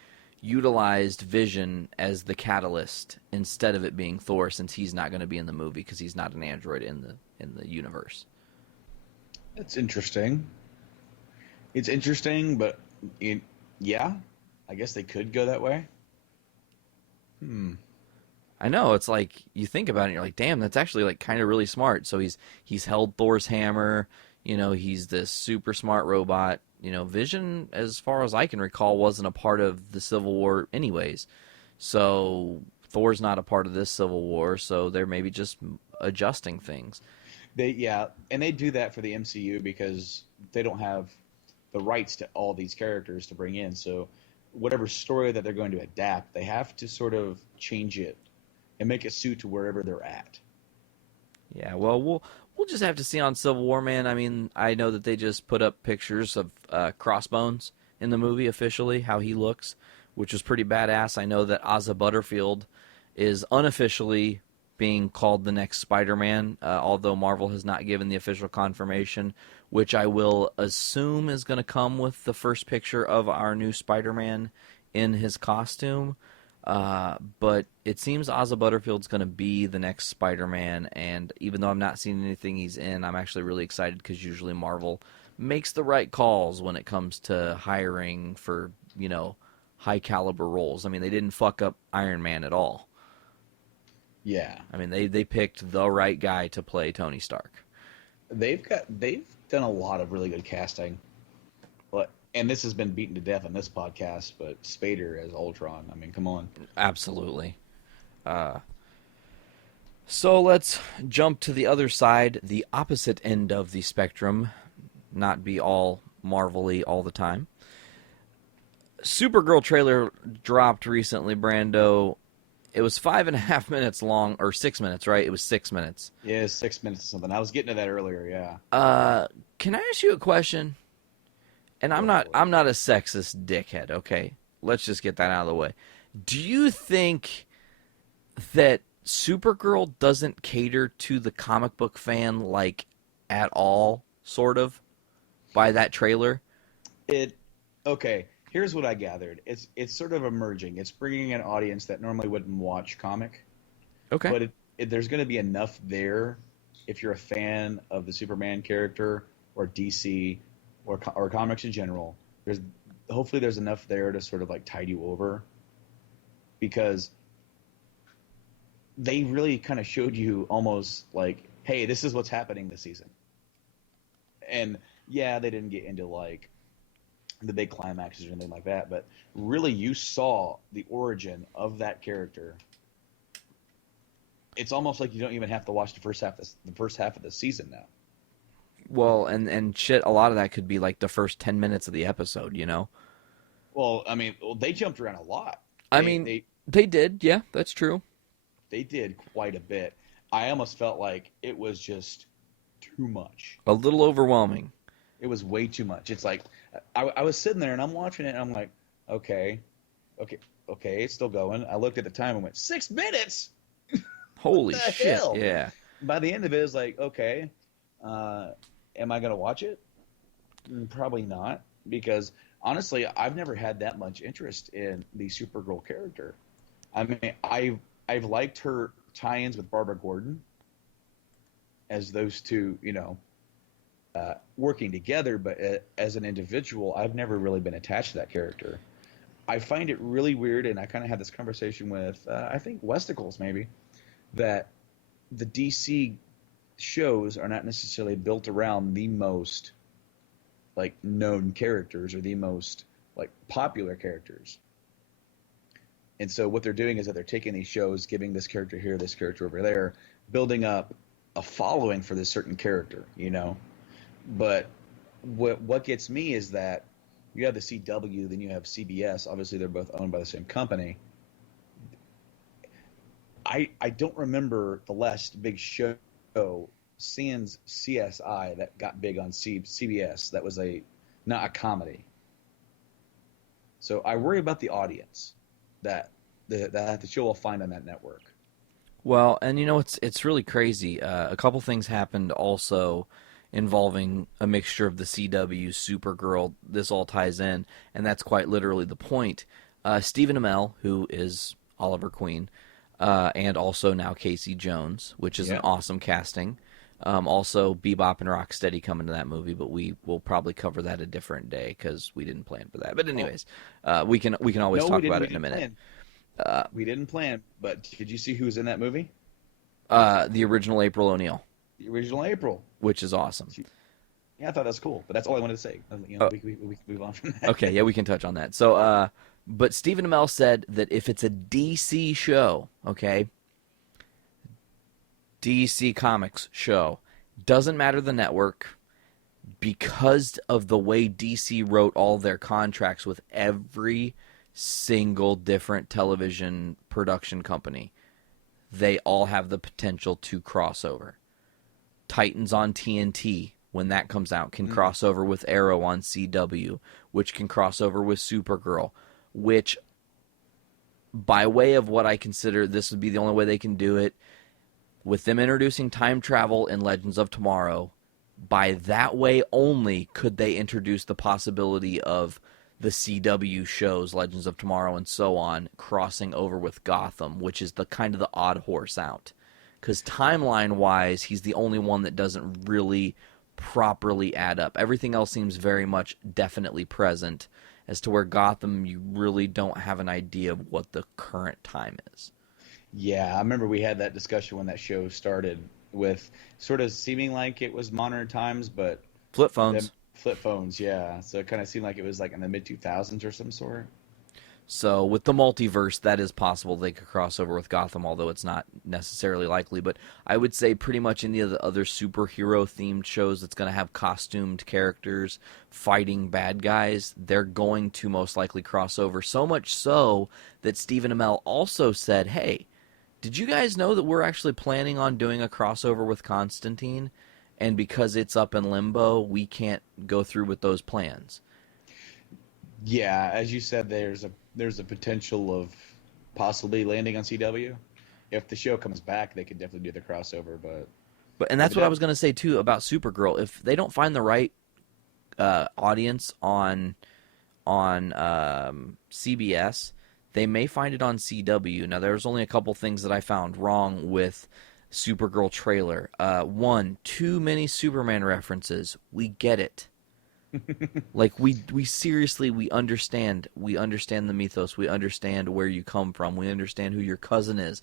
utilized Vision as the catalyst instead of it being Thor, since he's not going to be in the movie because he's not an android in the universe? It's interesting. It's interesting, but yeah, I guess they could go that way. I know, it's like you think about it and you're like, damn, that's actually like kind of really smart. So he's held Thor's hammer, he's this super smart robot. Vision, as far as I can recall, wasn't a part of the Civil War anyways. So Thor's not a part of this Civil War, so they're maybe just adjusting things. And they do that for the MCU because they don't have the rights to all these characters to bring in. So whatever story that they're going to adapt, they have to sort of change it and make it suit to wherever they're at. Yeah, well, we'll just have to see on Civil War, man. I mean, I know that they just put up pictures of Crossbones in the movie officially, how he looks, which was pretty badass. I know that Asa Butterfield is unofficially being called the next Spider-Man, although Marvel has not given the official confirmation, which I will assume is going to come with the first picture of our new Spider-Man in his costume. But it seems Asa Butterfield's going to be the next Spider-Man, and even though I'm not seeing anything he's in, I'm actually really excited because usually Marvel makes the right calls when it comes to hiring for, high-caliber roles. I mean, they didn't fuck up Iron Man at all. Yeah. I mean, they picked the right guy to play Tony Stark. They've done a lot of really good casting. And this has been beaten to death on this podcast, but Spader as Ultron, I mean, come on. Absolutely. So let's jump to the other side, the opposite end of the spectrum, not be all Marvel-y all the time. Supergirl trailer dropped recently, Brando. It was 5.5 minutes long, or 6 minutes, right? It was 6 minutes. Yeah, 6 minutes or something. I was getting to that earlier, yeah. Can I ask you a question? And I'm not a sexist dickhead, okay? Let's just get that out of the way. Do you think that Supergirl doesn't cater to the comic book fan, like, at all, sort of, by that trailer? Okay, here's what I gathered. It's sort of emerging. It's bringing an audience that normally wouldn't watch comic. Okay. But there's going to be enough there if you're a fan of the Superman character or DC or comics in general. Hopefully there's enough there to sort of like tide you over. because they really kind of showed you almost like, hey, this is what's happening this season. And yeah, they didn't get into like the big climaxes or anything like that, but really you saw the origin of that character. It's almost like you don't even have to watch the first half of the season now. Well, and shit, a lot of that could be like the first 10 minutes of the episode, you know? Well, I mean, they jumped around a lot. They did, yeah, that's true. They did quite a bit. I almost felt like it was just too much. A little overwhelming. It was way too much. It's like I was sitting there and I'm watching it and I'm like, okay, it's still going. I looked at the time and went 6 minutes. Holy shit! Hell? Yeah. By the end of it, it's like, okay, am I gonna watch it? Probably not, because honestly, I've never had that much interest in the Supergirl character. I mean, I've liked her tie-ins with Barbara Gordon as those two, working together, but as an individual, I've never really been attached to that character. I find it really weird, and I kind of had this conversation with, I think, Westicles maybe, that the DC shows are not necessarily built around the most, like, known characters or the most, like, popular characters. And so what they're doing is that they're taking these shows, giving this character here, this character over there, building up a following for this certain character, But what gets me is that you have the CW, then you have CBS. Obviously, they're both owned by the same company. I don't remember the last big show, sans CSI, that got big on CBS. That was not a comedy. So I worry about the audience that the show will find on that network. Well, and it's really crazy. A couple things happened also involving a mixture of the CW, Supergirl. This all ties in, and that's quite literally the point. Stephen Amell, who is Oliver Queen, and also now Casey Jones, which is an awesome casting. Also, Bebop and Rocksteady come into that movie, but we will probably cover that a different day because we didn't plan for that. But anyways, we can always talk about it in a minute. We didn't plan, but did you see who was in that movie? The original April O'Neil. The original April. Which is awesome. Yeah, I thought that was cool, but that's all I wanted to say. We move on from that. Okay, yeah, we can touch on that. So, but Stephen Amell said that if it's a DC show, okay, DC Comics show, doesn't matter the network, because of the way DC wrote all their contracts with every single different television production company, they all have the potential to cross over. Titans on TNT, when that comes out, can cross over with Arrow on CW, which can cross over with Supergirl, which, by way of what I consider this would be the only way they can do it, with them introducing time travel in Legends of Tomorrow, by that way only could they introduce the possibility of the CW shows, Legends of Tomorrow and so on, crossing over with Gotham, which is the kind of the odd horse out. Because timeline-wise, he's the only one that doesn't really properly add up. Everything else seems very much definitely present, as to where Gotham, you really don't have an idea of what the current time is. Yeah, I remember we had that discussion when that show started, with sort of seeming like it was modern times, but... Flip phones. Flip phones, yeah. So it kind of seemed like it was like in the mid-2000s or some sort. So with the multiverse, that is possible they could cross over with Gotham, although it's not necessarily likely. But I would say pretty much any of the other superhero-themed shows that's going to have costumed characters fighting bad guys, they're going to most likely cross over. So much so that Stephen Amell also said, hey, did you guys know that we're actually planning on doing a crossover with Constantine? And because it's up in limbo, we can't go through with those plans. Yeah, as you said, there's a potential of possibly landing on CW. If the show comes back, they could definitely do the crossover. And that's what I was going to say too about Supergirl. If they don't find the right audience on CBS, they may find it on CW. Now, there's only a couple things that I found wrong with Supergirl trailer. One, too many Superman references. We get it. Like we seriously we understand the mythos. We understand where you come from. We understand who your cousin is.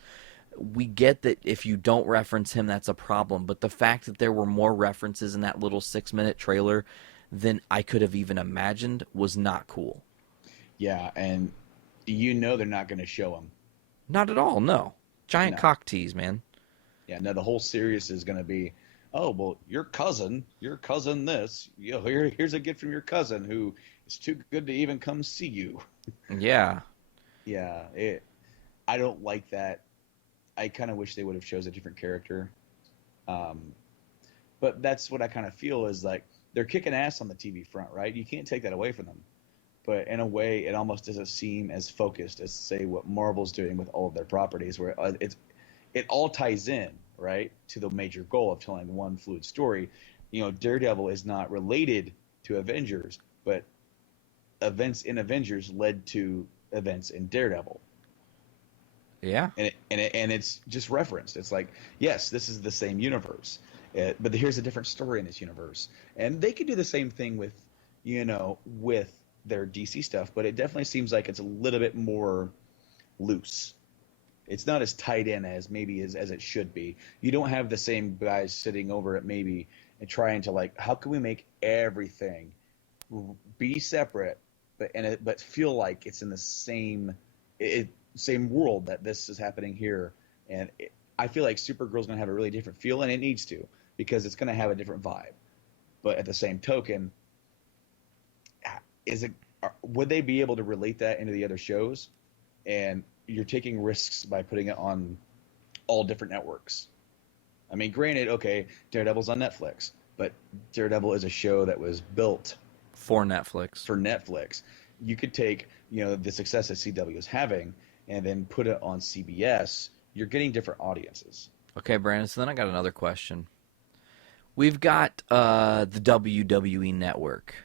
We get that if you don't reference him, that's a problem. But the fact that there were more references in that little 6-minute trailer than I could have even imagined was not cool. Yeah, and they're not going to show him. Not at all. No. Giant No. cock tease, man. Yeah, no, the whole series is going to be, oh, well, your cousin this, here's a gift from your cousin who is too good to even come see you. Yeah. Yeah, I don't like that. I kind of wish they would have chose a different character. But that's what I kind of feel is like they're kicking ass on the TV front, right? You can't take that away from them. But in a way, it almost doesn't seem as focused as, say, what Marvel's doing with all of their properties, where it all ties in, right, to the major goal of telling one fluid story. Daredevil is not related to Avengers, but events in Avengers led to events in Daredevil. Yeah. And it's just referenced. It's like, yes, this is the same universe, but here's a different story in this universe. And they could do the same thing with their DC stuff, but it definitely seems like it's a little bit more loose. It's not as tight in as maybe as it should be. You don't have the same guys sitting over it maybe and trying to like, how can we make everything be separate, but feel like it's in the same world that this is happening here. And I feel like Supergirl's going to have a really different feel, and it needs to, because it's going to have a different vibe. But at the same token, would they be able to relate that into the other shows? And you're taking risks by putting it on all different networks. I mean, granted, okay, Daredevil's on Netflix, but Daredevil is a show that was built For Netflix. You could take, the success that CW is having and then put it on CBS. You're getting different audiences. Okay, Brandon, so then I got another question. We've got the WWE Network.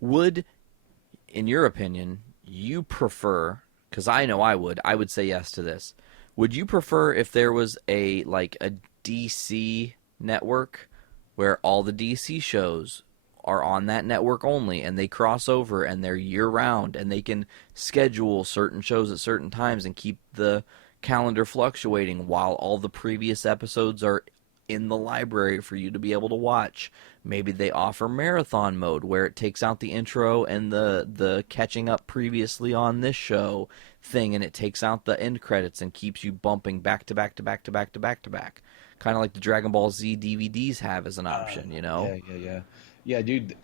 Would, in your opinion, you prefer, because I know I would say yes to this. Would you prefer if there was a DC network where all the DC shows are on that network only and they cross over and they're year round and they can schedule certain shows at certain times and keep the calendar fluctuating while all the previous episodes are in the library for you to be able to watch? Maybe they offer marathon mode where it takes out the intro and the catching up previously on this show thing, and it takes out the end credits and keeps you bumping back to back to back to back to back to back. Kind of like the Dragon Ball Z DVDs have as an option, Yeah, dude.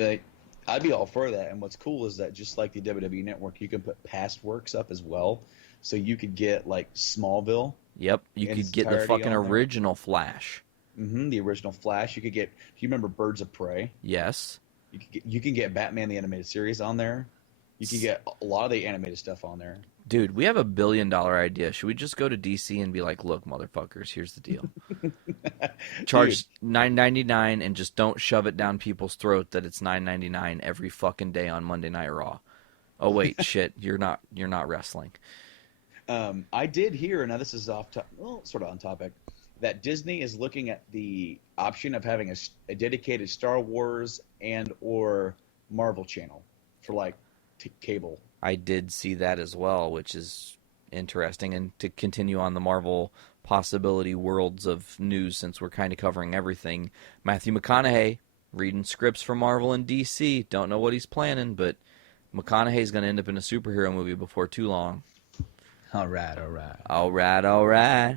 I'd be all for that. And what's cool is that just like the WWE Network, you can put past works up as well. So you could get like Smallville. Yep, you could get the fucking original Flash. Mm-hmm, the original Flash. You could get. Do you remember Birds of Prey? Yes. You can get Batman the Animated Series on there. You can get a lot of the animated stuff on there. Dude, we have $1 billion idea. Should we just go to DC and be like, look, motherfuckers, here's the deal. Charge $9.99 and just don't shove it down people's throat that it's $9.99 every fucking day on Monday Night Raw. Oh wait, shit, you're not wrestling. I did hear, now this is sort of on topic, that Disney is looking at the option of having a dedicated Star Wars and or Marvel channel for cable. I did see that as well, which is interesting. And to continue on the Marvel possibility worlds of news, since we're kind of covering everything, Matthew McConaughey reading scripts for Marvel and DC. Don't know what he's planning, but McConaughey's going to end up in a superhero movie before too long. All right. All right.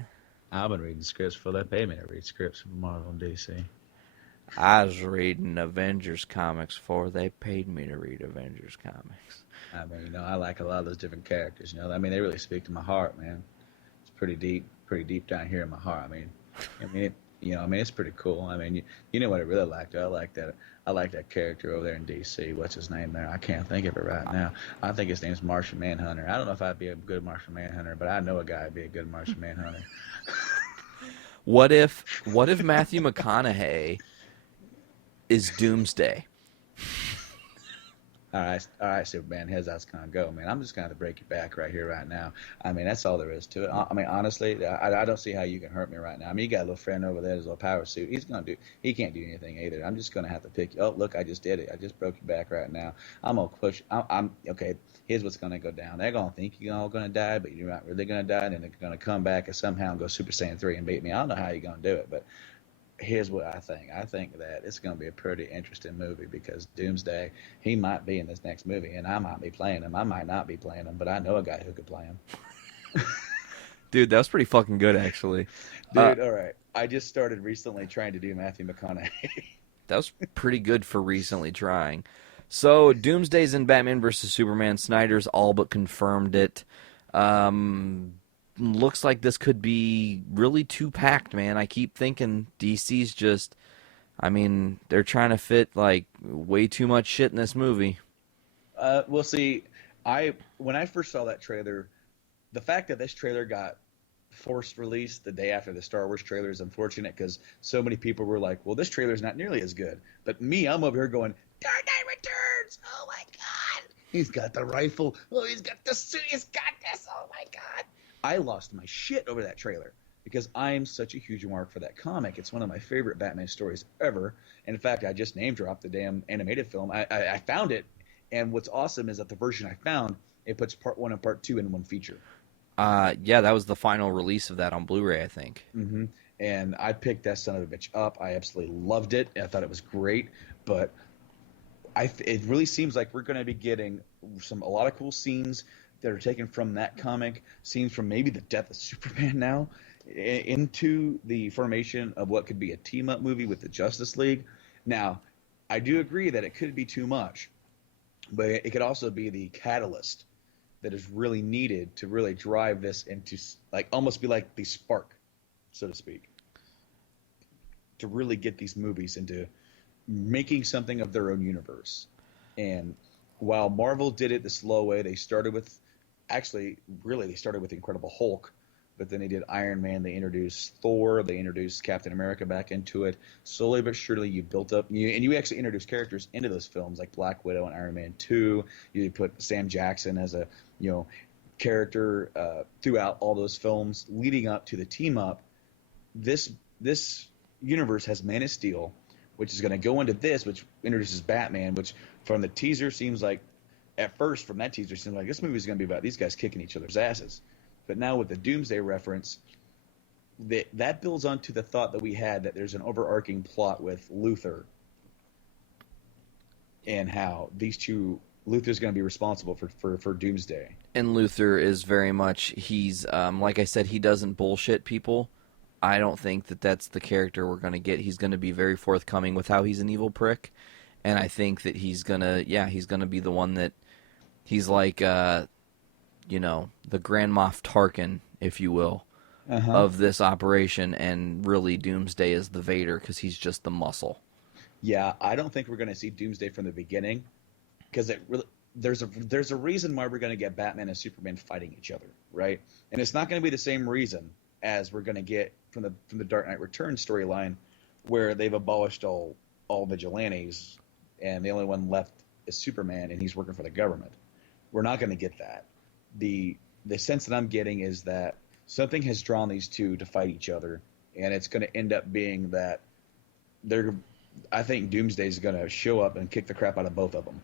I've been reading scripts before they pay me to read scripts for Marvel and DC. I was reading Avengers comics before they paid me to read Avengers comics. I mean, I like a lot of those different characters. I mean, they really speak to my heart, man. It's pretty deep down here in my heart. I mean, it's pretty cool. I mean, you know what I really liked? I like that character over there in DC. What's his name there? I can't think of it right now. I think his name's Martian Manhunter. I don't know if I'd be a good Martian Manhunter, but I know a guy would be a good Martian Manhunter. What if Matthew McConaughey is Doomsday? all right, Superman, here's how it's gonna go, man. I'm just gonna have to break your back right here, right now. I mean, that's all there is to it. I mean, honestly, I don't see how you can hurt me right now. I mean, you got a little friend over there, his little power suit. He can't do anything either. I'm just gonna have to pick you. Oh, look, I just did it. I just broke your back right now. I'm gonna push. I'm okay. Here's what's gonna go down. They're gonna think you're all gonna die, but you're not really gonna die. And then they're gonna come back and somehow go Super Saiyan 3 and beat me. I don't know how you're gonna do it, but here's what I think. I think that it's going to be a pretty interesting movie because Doomsday, he might be in this next movie, and I might be playing him. I might not be playing him, but I know a guy who could play him. Dude, that was pretty fucking good, actually. Dude, all right. I just started recently trying to do Matthew McConaughey. That was pretty good for recently trying. So, Doomsday's in Batman vs. Superman. Snyder's all but confirmed it. Looks like this could be really too packed, man. I keep thinking DC's just, I mean, they're trying to fit like way too much shit in this movie. We'll see. When I first saw that trailer, the fact that this trailer got forced release the day after the Star Wars trailer is unfortunate because so many people were like, well, this trailer's not nearly as good. But me, I'm over here going, Dark Knight Returns! Oh my god! He's got the rifle. Oh, he's got the suit. He's got this. Oh my god! I lost my shit over that trailer because I'm such a huge mark for that comic. It's one of my favorite Batman stories ever. And in fact, I just name dropped the damn animated film. I found it, and what's awesome is that the version I found, it puts part 1 and part 2 in one feature. Yeah, that was the final release of that on Blu-ray, I think. Mm-hmm. And I picked that son of a bitch up. I absolutely loved it. I thought it was great, but it really seems like we're going to be getting a lot of cool scenes that are taken from that comic, scenes from maybe the death of Superman now, into the formation of what could be a team-up movie with the Justice League. Now, I do agree that it could be too much, but it could also be the catalyst that is really needed to really drive this into, like, almost be like the spark, so to speak, to really get these movies into making something of their own universe. And while Marvel did it the slow way, they started with Incredible Hulk, but then they did Iron Man, they introduced Thor, they introduced Captain America back into it. Slowly but surely you built up, and you actually introduced characters into those films like Black Widow and Iron Man 2. You put Sam Jackson as a character throughout all those films leading up to the team up. This universe has Man of Steel, which is going to go into this, which introduces Batman, which from the teaser seems like, at first from that teaser, seems like this movie is going to be about these guys kicking each other's asses. But now with the Doomsday reference, that builds onto the thought that we had that there's an overarching plot with Luthor and how Luthor's going to be responsible for Doomsday. And Luthor is very much, he's, like I said, he doesn't bullshit people. I don't think that that's the character we're going to get. He's going to be very forthcoming with how he's an evil prick. And I think that he's going to be the one that, he's like, the Grand Moff Tarkin, if you will, of this operation. And really Doomsday is the Vader because he's just the muscle. Yeah, I don't think we're going to see Doomsday from the beginning because there's a reason why we're going to get Batman and Superman fighting each other, right? And it's not going to be the same reason as we're going to get from the Dark Knight Returns storyline, where they've abolished all vigilantes, and the only one left is Superman, and he's working for the government. We're not going to get that. The sense that I'm getting is that something has drawn these two to fight each other, and it's going to end up being that I think Doomsday is going to show up and kick the crap out of both of them.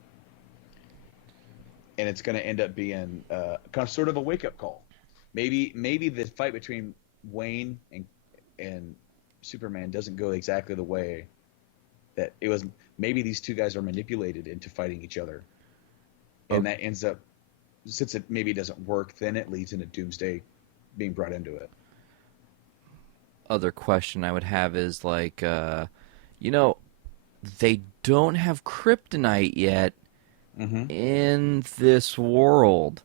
And it's going to end up being kind of sort of a wake-up call. Maybe the fight between Wayne and Superman doesn't go exactly the way that it was. Maybe these two guys are manipulated into fighting each other. And that ends up, since it maybe doesn't work, then it leads into Doomsday being brought into it. Other question I would have is like, they don't have kryptonite yet in this world.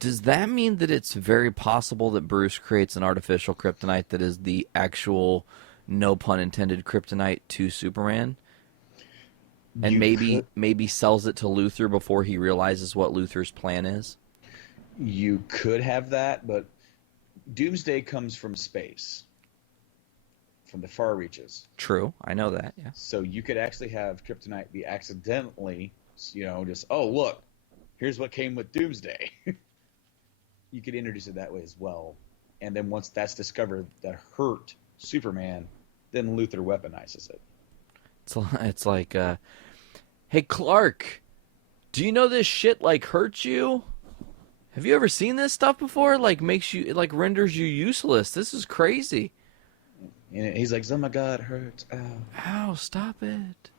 Does that mean that it's very possible that Bruce creates an artificial kryptonite that is the actual, no pun intended, kryptonite to Superman? And maybe sells it to Luthor before he realizes what Luthor's plan is? You could have that, but Doomsday comes from space, from the far reaches. True, I know that, yeah. So you could actually have kryptonite be accidentally You know, just, oh, look, here's what came with Doomsday. You could introduce it that way as well. And then once that's discovered that hurt Superman, then Luthor weaponizes it. It's like, hey Clark, do you know this shit like hurts you? Have you ever seen this stuff before? Like makes you, it like renders you useless. This is crazy. And he's like, oh my God, it hurts. Ow. Ow, stop it.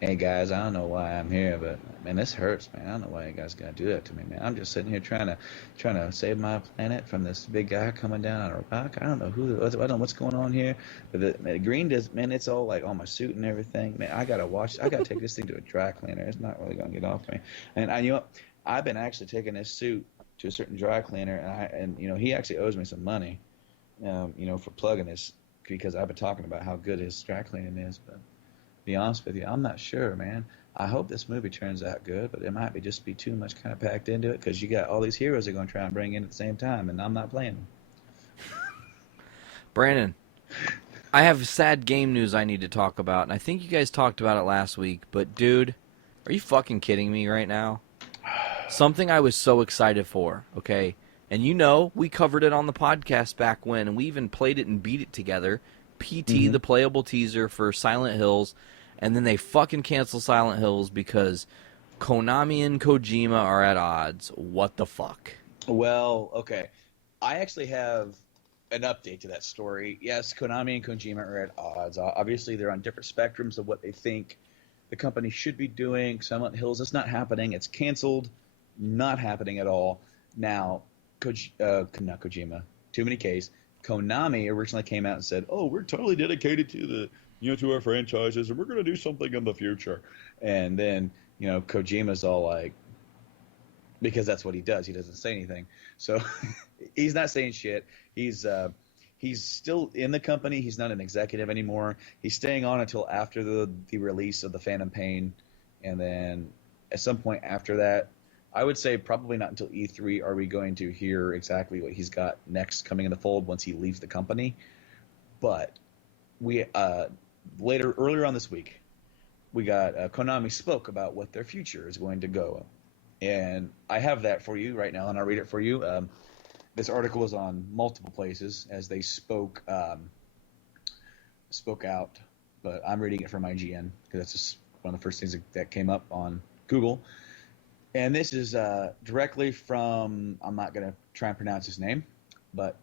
Hey guys, I don't know why I'm here, but man, this hurts, man. I don't know why you guys gotta do that to me, man. I'm just sitting here trying to save my planet from this big guy coming down on a rock. I don't know I don't know what's going on here. But the green does, man. It's all like on my suit and everything. Man, I gotta take this thing to a dry cleaner. It's not really gonna get off me. And you know, I've been actually taking this suit to a certain dry cleaner, and you know, he actually owes me some money, you know, for plugging this because I've been talking about how good his dry cleaning is, but. Be honest with you, I'm not sure, man. I hope this movie turns out good, but it might be too much kind of packed into it because you got all these heroes they're going to try and bring in at the same time, and I'm not playing them. Brandon, I have sad game news I need to talk about, and I think you guys talked about it last week, but dude, are you fucking kidding me right now? Something I was so excited for, okay? And you know, we covered it on the podcast back when, and we even played it and beat it together. PT, the playable teaser for Silent Hills, and then they fucking cancel Silent Hills because Konami and Kojima are at odds. What the fuck? Well, okay. I actually have an update to that story. Yes, Konami and Kojima are at odds. Obviously, they're on different spectrums of what they think the company should be doing. Silent Hills is not happening. It's canceled. Not happening at all. Now, not Kojima. Too many Ks. Konami originally came out and said, "Oh, we're totally dedicated to to our franchises, and we're going to do something in the future." And then, you know, Kojima's all like, because that's what he does. He doesn't say anything, so he's not saying shit. He's still in the company. He's not an executive anymore. He's staying on until after the release of the Phantom Pain, and then at some point after that. I would say probably not until E3 are we going to hear exactly what he's got next coming in the fold once he leaves the company. But we earlier on this week, we got Konami spoke about what their future is going to go, and I have that for you right now, and I'll read it for you. This article is on multiple places as they spoke out, but I'm reading it from IGN because that's just one of the first things that came up on Google. And this is directly from, I'm not going to try and pronounce his name, but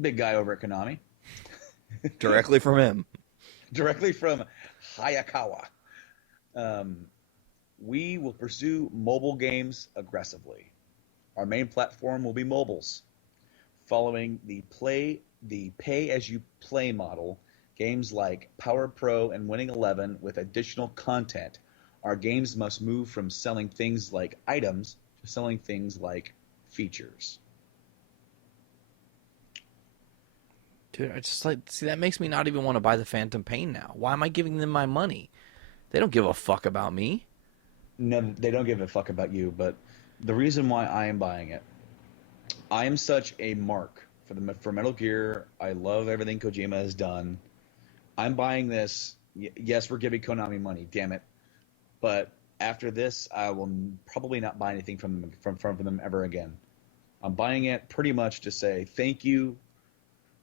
big guy over at Konami. Directly from him. Directly from Hayakawa. We will pursue mobile games aggressively. Our main platform will be mobiles. Following the pay-as-you-play model, games like Power Pro and Winning 11 with additional content. Our games must move from selling things like items to selling things like features. Dude, I just that makes me not even want to buy the Phantom Pain now. Why am I giving them my money? They don't give a fuck about me. No, they don't give a fuck about you, but the reason why I am buying it, I am such a mark for Metal Gear. I love everything Kojima has done. I'm buying this. Yes, we're giving Konami money, damn it. But after this, I will probably not buy anything from them ever again. I'm buying it pretty much to say thank you,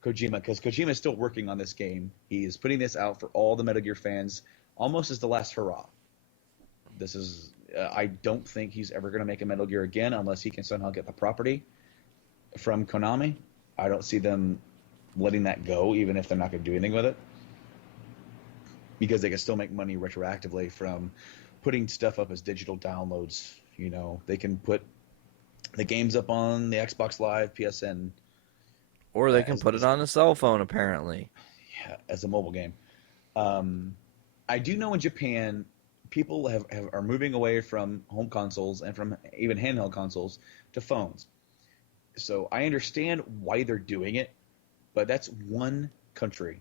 Kojima, because Kojima is still working on this game. He is putting this out for all the Metal Gear fans, almost as the last hurrah. This is I don't think he's ever going to make a Metal Gear again unless he can somehow get the property from Konami. I don't see them letting that go, even if they're not going to do anything with it, because they can still make money retroactively from putting stuff up as digital downloads. You know, they can put the games up on the Xbox Live, PSN, or they can put it on a cell phone, apparently. Yeah, as a mobile game. I do know in Japan, people are moving away from home consoles and from even handheld consoles to phones. So I understand why they're doing it, but that's one country.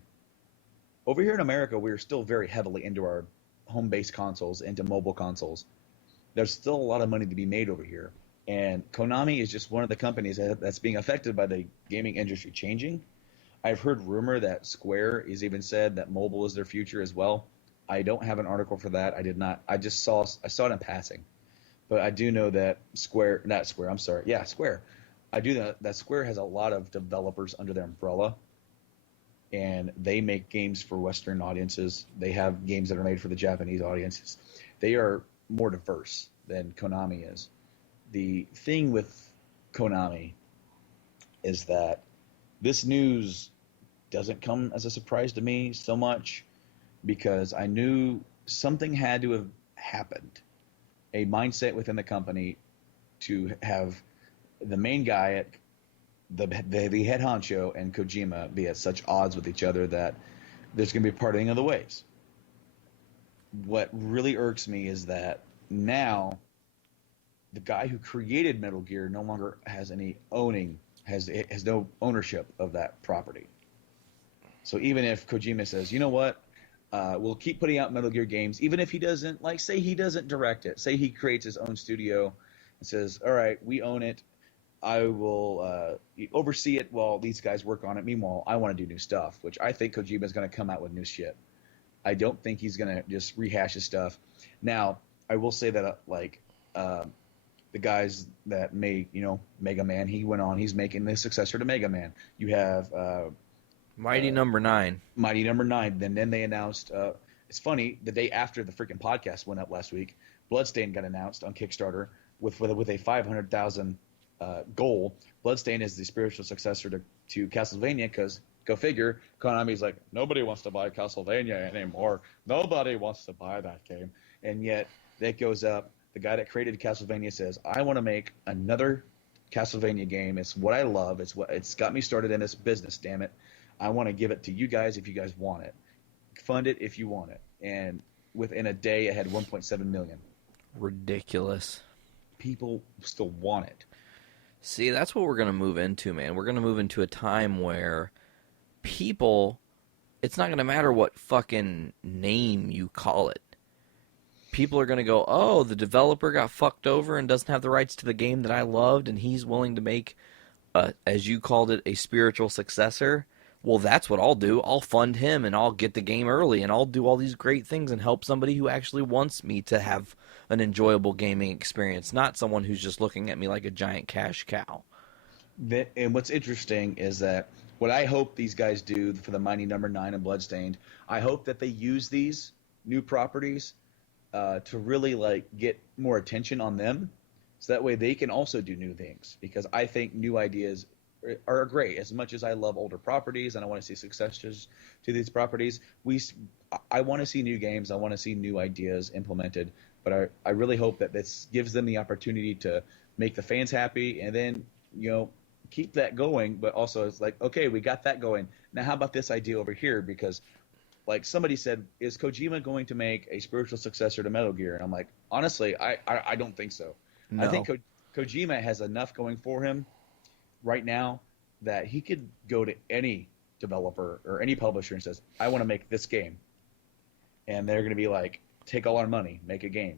Over here in America, we're still very heavily into our home-based consoles, into mobile consoles. There's still a lot of money to be made over here. And Konami is just one of the companies that's being affected by the gaming industry changing. I've heard rumor that Square has even said that mobile is their future as well. I don't have an article for that. I did not. I saw it in passing, but I do know that not Square. I'm sorry. Yeah, Square. I do know that Square has a lot of developers under their umbrella, and they make games for Western audiences. They have games that are made for the Japanese audiences. They are more diverse than Konami is. The thing with Konami is that this news doesn't come as a surprise to me so much because I knew something had to have happened. A mindset within the company to have the main guy at the head honcho and Kojima be at such odds with each other that there's going to be a parting of the ways. What really irks me is that now the guy who created Metal Gear no longer has any owning has no ownership of that property. So even if Kojima says, you know what, we'll keep putting out Metal Gear games, even if he doesn't, like, say he doesn't direct it, say he creates his own studio and says, all right, we own it, I will oversee it while these guys work on it. Meanwhile, I want to do new stuff, which I think Kojima is going to come out with new shit. I don't think he's going to just rehash his stuff. Now, I will say that, the guys that made, Mega Man, he's making the successor to Mega Man. You have Mighty Number Nine. Mighty Number Nine. Then they announced. It's funny. The day after the freaking podcast went up last week, Bloodstained got announced on Kickstarter with a 500,000 goal. Bloodstained is the spiritual successor to Castlevania because, go figure, Konami's like, nobody wants to buy Castlevania anymore. Nobody wants to buy that game. And yet that goes up. The guy that created Castlevania says, I want to make another Castlevania game. It's what I love. It's got me started in this business, damn it. I want to give it to you guys if you guys want it. Fund it if you want it. And within a day, it had 1.7 million. Ridiculous. People still want it. See, that's what we're going to move into, man. We're going to move into a time where people, it's not going to matter what fucking name you call it. People are going to go, oh, the developer got fucked over and doesn't have the rights to the game that I loved, and he's willing to make, as you called it, a spiritual successor. Well, that's what I'll do. I'll fund him, and I'll get the game early, and I'll do all these great things and help somebody who actually wants me to have an enjoyable gaming experience, not someone who's just looking at me like a giant cash cow. And what's interesting is that what I hope these guys do for the Mighty Number Nine and Bloodstained, I hope that they use these new properties to really get more attention on them, so that way they can also do new things. Because I think new ideas are great. As much as I love older properties and I want to see successors to these properties, I want to see new games. I want to see new ideas implemented. But I really hope that this gives them the opportunity to make the fans happy and then keep that going. But also it's like, okay, we got that going. Now how about this idea over here? Because like somebody said, is Kojima going to make a spiritual successor to Metal Gear? And I'm like, honestly, I don't think so. No. I think Kojima has enough going for him right now that he could go to any developer or any publisher and says, I want to make this game. And they're going to be like, take all our money, make a game.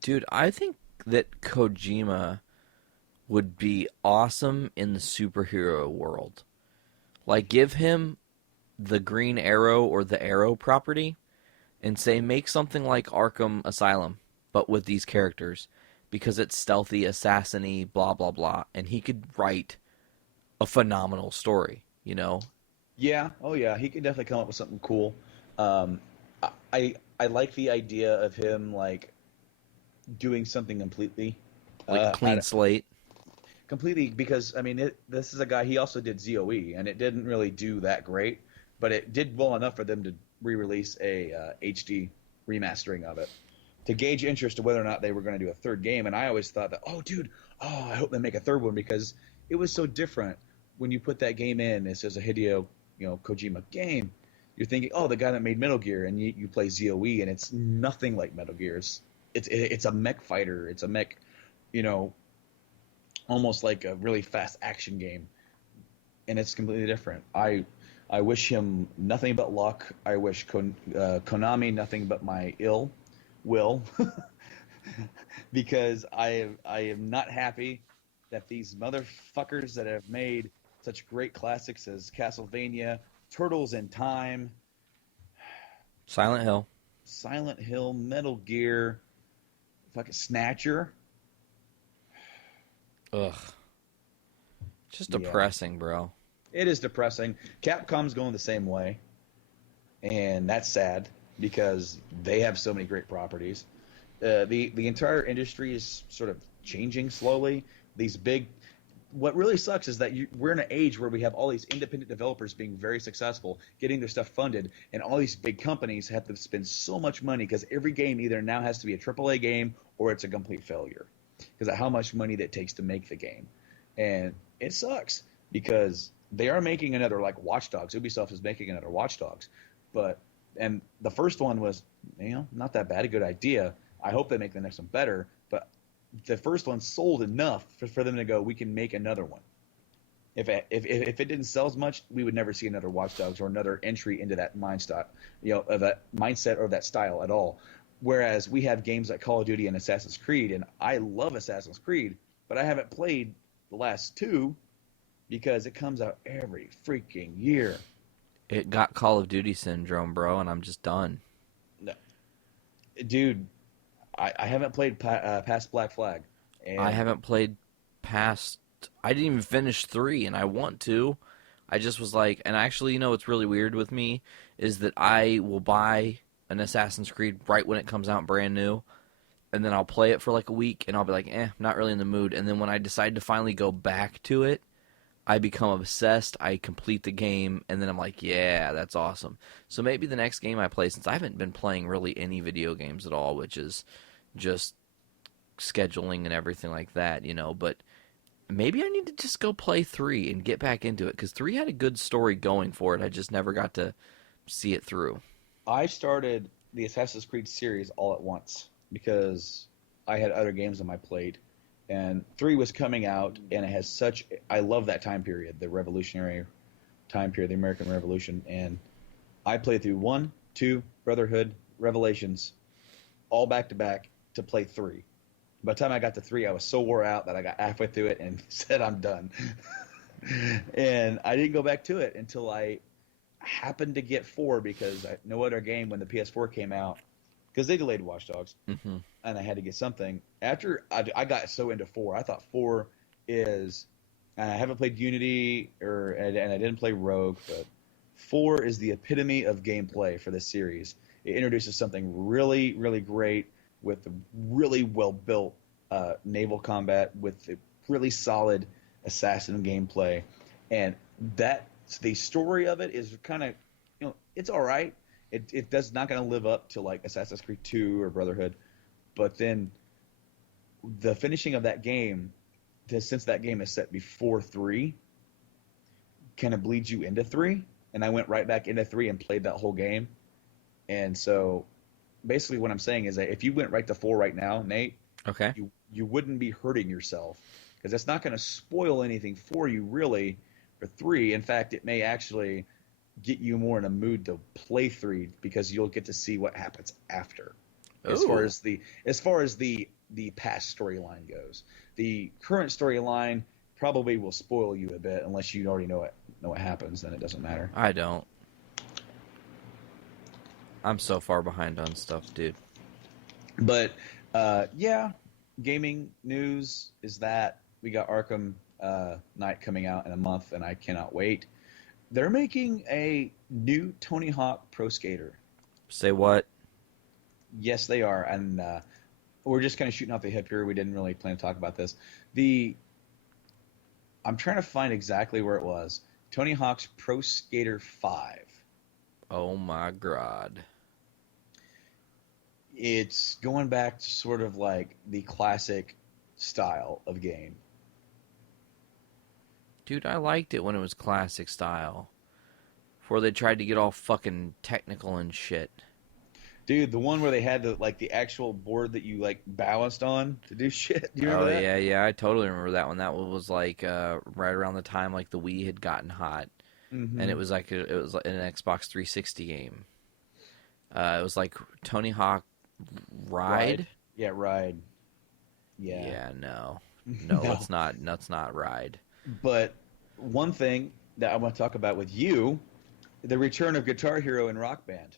Dude, I think that Kojima would be awesome in the superhero world. Like, give him the Green Arrow or the Arrow property and say, make something like Arkham Asylum, but with these characters. Because it's stealthy, assassin-y, blah, blah, blah. And he could write a phenomenal story, Yeah, oh yeah, he could definitely come up with something cool. I like the idea of him, doing something completely. Like clean slate. Completely, because, this is a guy, he also did ZOE, and it didn't really do that great, but it did well enough for them to re-release a HD remastering of it, to gauge interest of whether or not they were going to do a third game. And I always thought that, I hope they make a third one, because it was so different when you put that game in. It says a Hideo, Kojima game. You're thinking, the guy that made Metal Gear, and you play ZOE, and it's nothing like Metal Gear. It's a mech fighter. It's a mech, almost like a really fast action game, and it's completely different. I wish him nothing but luck. I wish Konami nothing but my ill will, because I am not happy that these motherfuckers that have made such great classics as Castlevania, Turtles in Time, Silent Hill. Silent Hill, Metal Gear, fucking Snatcher. Ugh. Just Yeah. depressing, bro. It is depressing. Capcom's going the same way, and that's sad because they have so many great properties. The entire industry is sort of changing slowly. These big, what really sucks is that we're in an age where we have all these independent developers being very successful, getting their stuff funded, and all these big companies have to spend so much money because every game either now has to be a AAA game or it's a complete failure because of how much money that takes to make the game, and it sucks because they are making another like Watch Dogs. Ubisoft is making another Watch Dogs, and the first one was not that bad, a good idea. I hope they make the next one better, but the first one sold enough for them to go, we can make another one. If it didn't sell as much, we would never see another Watch Dogs or another entry into that that mindset or that style at all. Whereas we have games like Call of Duty and Assassin's Creed, and I love Assassin's Creed, but I haven't played the last two because it comes out every freaking year. It got Call of Duty syndrome, bro, and I'm just done. No. Dude, I haven't played past Black Flag. And I haven't played past... I didn't even finish 3, and I want to. I just was like... And actually, what's really weird with me is that I will buy an Assassin's Creed right when it comes out brand new, and then I'll play it for like a week, and I'll be like, not really in the mood. And then when I decide to finally go back to it, I become obsessed, I complete the game, and then I'm like, yeah, that's awesome. So maybe the next game I play, since I haven't been playing really any video games at all, which is just scheduling and everything like that, but maybe I need to just go play 3 and get back into it, because 3 had a good story going for it. I just never got to see it through. I started the Assassin's Creed series all at once because I had other games on my plate, and 3 was coming out, and it has I love that time period, the revolutionary time period, the American Revolution, and I played through 1, 2, Brotherhood, Revelations, all back to back to play 3. By the time I got to 3, I was so wore out that I got halfway through it and said I'm done. And I didn't go back to it until I happened to get 4 because no other game when the PS4 came out, because they delayed Watch Dogs, and I had to get something. After I got so into 4, I thought 4 is, and I haven't played Unity and I didn't play Rogue, but 4 is the epitome of gameplay for this series. It introduces something really, really great with really well-built naval combat, with really solid assassin gameplay, and the story of it is kind of, it's all right. It does not going to live up to like Assassin's Creed 2 or Brotherhood, but then the finishing of that game, since that game is set before 3, kind of bleeds you into 3, and I went right back into 3 and played that whole game. And so basically what I'm saying is that if you went right to 4 right now, Nate, okay, you wouldn't be hurting yourself, because it's not going to spoil anything for you really for 3. In fact, it may actually get you more in a mood to play 3 because you'll get to see what happens after. As far as the past storyline goes, the current storyline probably will spoil you a bit unless you already know what happens. Then it doesn't matter. I don't. I'm so far behind on stuff, dude. But yeah, gaming news is that we got Arkham Knight coming out in a month, and I cannot wait. They're making a new Tony Hawk Pro Skater. Say what? Yes, they are, and we're just kind of shooting off the hip here. We didn't really plan to talk about this. I'm trying to find exactly where it was. Tony Hawk's Pro Skater 5. Oh my god. It's going back to sort of like the classic style of game. Dude, I liked it when it was classic style. Before they tried to get all fucking technical and shit. Dude, the one where they had the actual board that you like balanced on to do shit. Do you remember that? Yeah, I totally remember that one. That one was like right around the time like the Wii had gotten hot, and it was like an Xbox 360 game. It was like Tony Hawk Ride. Yeah, Ride. Yeah. Yeah, no, Let's not Ride. But one thing that I want to talk about with you, the return of Guitar Hero and Rock Band.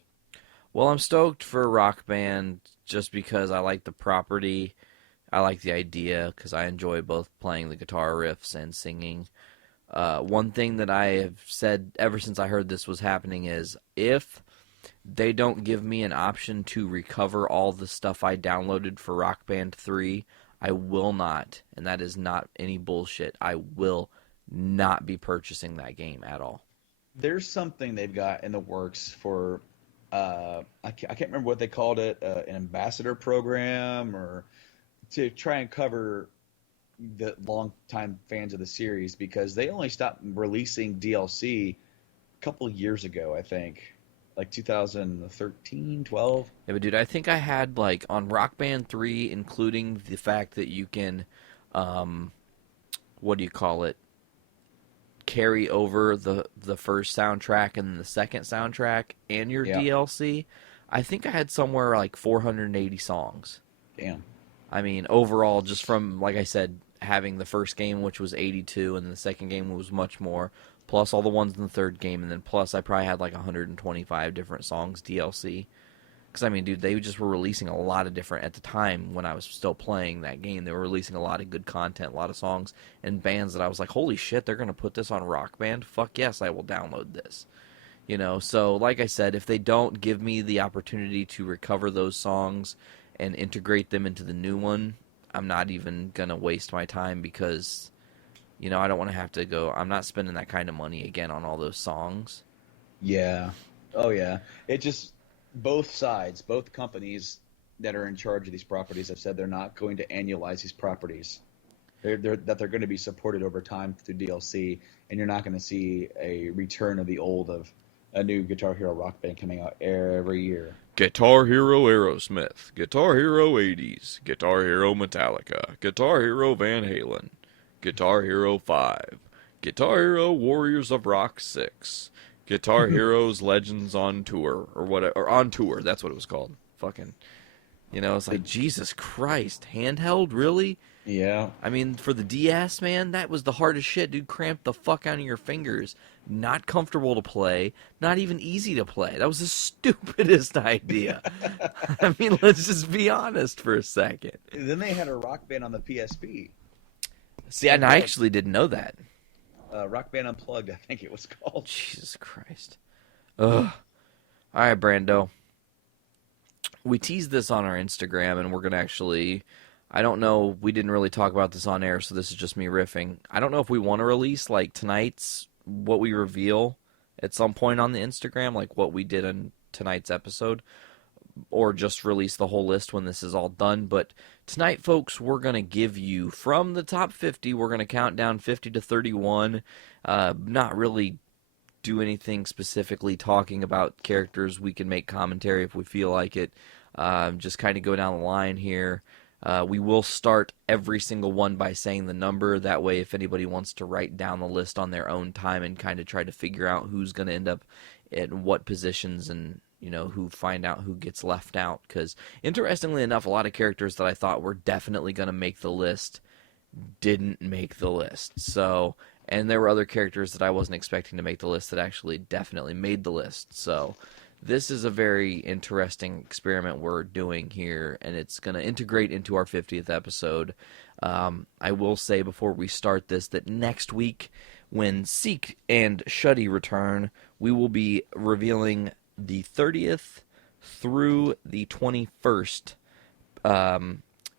Well, I'm stoked for Rock Band just because I like the property. I like the idea because I enjoy both playing the guitar riffs and singing. One thing that I have said ever since I heard this was happening is if they don't give me an option to recover all the stuff I downloaded for Rock Band 3, I will not, and that is not any bullshit, I will not be purchasing that game at all. There's something they've got in the works for, I can't remember what they called it, an ambassador program, or to try and cover the longtime fans of the series, because they only stopped releasing DLC a couple of years ago, I think, like 2013, 12. Yeah, but dude, I think I had, like, on Rock Band 3, including the fact that you can, what do you call it, carry over the first soundtrack and the second soundtrack and your Yeah. DLC, I think I had somewhere like 480 songs. Damn. I mean, overall, just from, like I said, having the first game, which was 82, and the second game was much more, plus all the ones in the third game, and then plus I probably had like 125 different songs DLC. Because, I mean, dude, they just were releasing a lot of different, at the time when I was still playing that game, they were releasing a lot of good content, a lot of songs, and bands that I was like, holy shit, they're going to put this on Rock Band? Fuck yes, I will download this. You know, so like I said, if they don't give me the opportunity to recover those songs and integrate them into the new one, I'm not even going to waste my time because, you know, I don't want to have to go, I'm not spending that kind of money again on all those songs. Yeah. Oh, yeah. It just, both sides, both companies that are in charge of these properties have said they're not going to annualize these properties. That they're going to be supported over time through DLC, and you're not going to see a return of the old of a new Guitar Hero Rock Band coming out every year. Guitar Hero Aerosmith, Guitar Hero 80s, Guitar Hero Metallica, Guitar Hero Van Halen, Guitar Hero 5, Guitar Hero Warriors of Rock 6, Guitar Heroes Legends on Tour, or whatever, or On Tour, that's what it was called. Fucking, you know, it's like, Jesus Christ, handheld, really? Yeah. I mean, for the DS, man, that was the hardest shit, dude. Cramped the fuck out of your fingers. Not comfortable to play. Not even easy to play. That was the stupidest idea. I mean, let's just be honest for a second. Then they had a Rock Band on the PSP. See, and I actually didn't know that. Rock Band Unplugged, I think it was called. Jesus Christ. Ugh. All right, Brando. We teased this on our Instagram, and we're going to actually... I don't know, we didn't really talk about this on air, so this is just me riffing. I don't know if we want to release, like, tonight's, what we reveal at some point on the Instagram, like what we did in tonight's episode, or just release the whole list when this is all done. But tonight, folks, we're going to give you, from the top 50, we're going to count down 50 to 31, not really do anything specifically talking about characters. We can make commentary if we feel like it, just kind of go down the line here. We will start every single one by saying the number. That way, if anybody wants to write down the list on their own time and kind of try to figure out who's going to end up in what positions and, you know, who find out who gets left out. Because, interestingly enough, a lot of characters that I thought were definitely going to make the list didn't make the list. So, and there were other characters that I wasn't expecting to make the list that actually definitely made the list. So... this is a very interesting experiment we're doing here, and it's going to integrate into our 50th episode. I will say before we start this that next week, when Seek and Shuddy return, we will be revealing the 30th through the 21st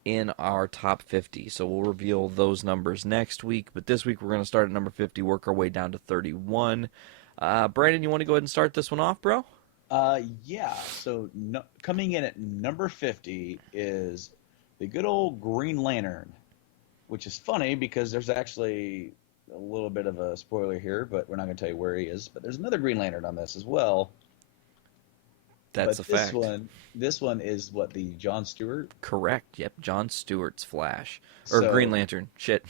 in our top 50. So we'll reveal those numbers next week, but this week we're going to start at number 50, work our way down to 31. Brandon, you want to go ahead and start this one off, bro? Yeah, so coming in at number 50 is the good old Green Lantern, which is funny because there's actually a little bit of a spoiler here, but we're not going to tell you where he is. But there's another Green Lantern on this as well. That's a fact. This one is what, the John Stewart? Correct. Yep, John Stewart's Flash. Or Green Lantern. Shit.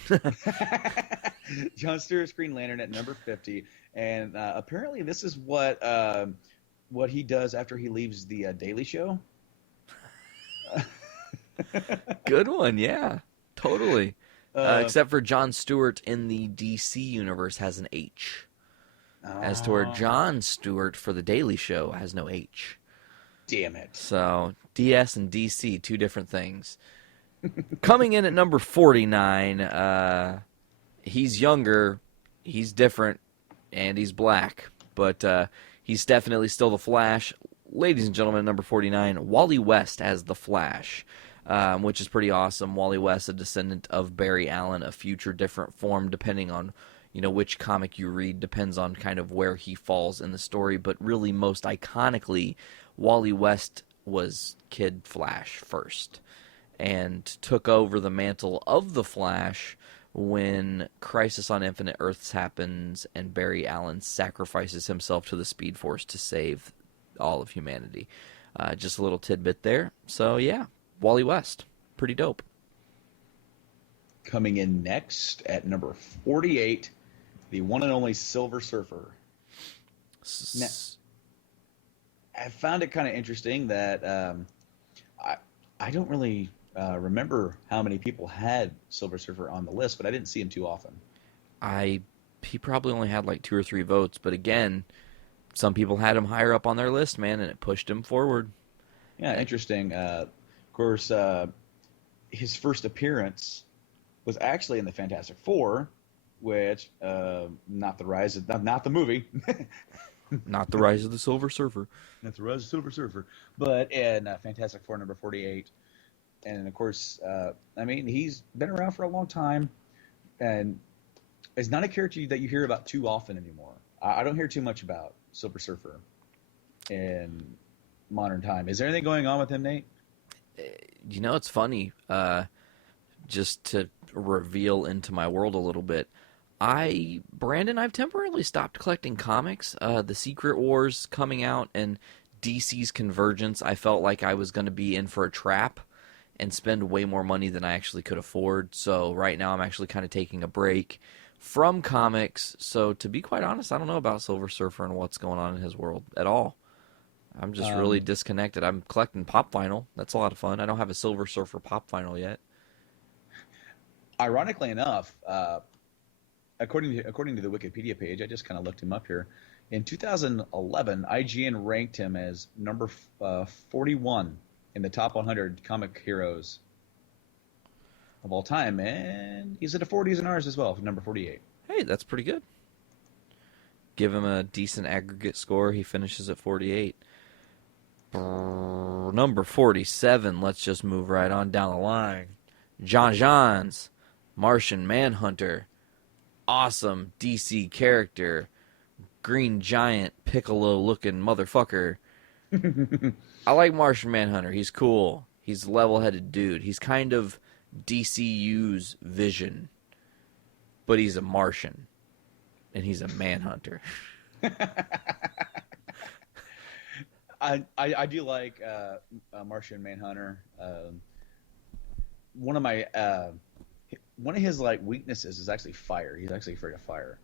John Stewart's Green Lantern at number 50. And apparently this is what he does after he leaves the Daily Show. Good one, yeah. Totally. Except for John Stewart in the DC universe has an H. As to where John Stewart for the Daily Show has no H. Damn it. So DS and DC, two different things. Coming in at number 49, he's younger, he's different, and he's black. But he's definitely still the Flash. Ladies and gentlemen, number 49, Wally West as the Flash, which is pretty awesome. Wally West, a descendant of Barry Allen, a future different form depending on which comic you read, depends on kind of where he falls in the story. But really, most iconically, Wally West was Kid Flash first and took over the mantle of the Flash when Crisis on Infinite Earths happens and Barry Allen sacrifices himself to the Speed Force to save all of humanity. Just a little tidbit there. So yeah, Wally West, pretty dope. Coming in next at number 48, the one and only Silver Surfer. Now, I found it kind of interesting that I don't really remember how many people had Silver Surfer on the list, but I didn't see him too often. He probably only had like 2 or 3 votes, but again, some people had him higher up on their list, man, and it pushed him forward. Yeah, interesting. Of course, his first appearance was actually in the Fantastic Four, which not the movie. Not the Rise of the Silver Surfer. Not the Rise of the Silver Surfer, but in Fantastic Four number 48. And of course, I mean, he's been around for a long time, and it's not a character that you hear about too often anymore. I don't hear too much about Silver Surfer in modern time. Is there anything going on with him, Nate? It's funny. Just to reveal into my world a little bit, Brandon, I've temporarily stopped collecting comics. The Secret Wars coming out and DC's Convergence, I felt like I was going to be in for a trap and spend way more money than I actually could afford. So right now I'm actually kind of taking a break from comics. So to be quite honest, I don't know about Silver Surfer and what's going on in his world at all. I'm just really disconnected. I'm collecting Pop Vinyl. That's a lot of fun. I don't have a Silver Surfer Pop Vinyl yet. Ironically enough, according to the Wikipedia page, I just kind of looked him up here. In 2011, IGN ranked him as number 41 in the top 100 comic heroes of all time, and he's in the 40s in ours as well, number 48. Hey, that's pretty good. Give him a decent aggregate score. He finishes at 48. Number 47, let's just move right on down the line. John Johns, Martian Manhunter. Awesome DC character. Green Giant, Piccolo-looking motherfucker. I like Martian Manhunter. He's cool. He's a level-headed dude. He's kind of DCU's Vision, but he's a Martian, and he's a manhunter. I do like Martian Manhunter. One of his like weaknesses is actually fire. He's actually afraid of fire.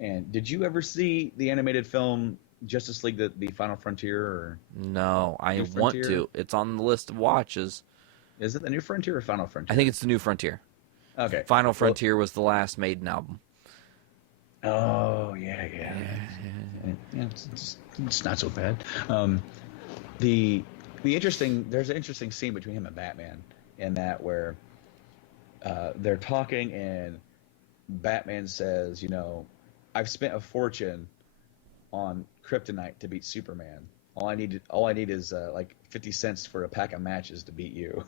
And did you ever see the animated film Justice League, the Final Frontier? Or no, I want to. It's on the list of watches. Is it the New Frontier or Final Frontier? I think it's the New Frontier. Okay. Final Frontier was the last Maiden album. Oh, yeah. It's not so bad. There's an interesting scene between him and Batman in that where they're talking and Batman says, I've spent a fortune on kryptonite to beat Superman. All I need is like 50 cents for a pack of matches to beat you.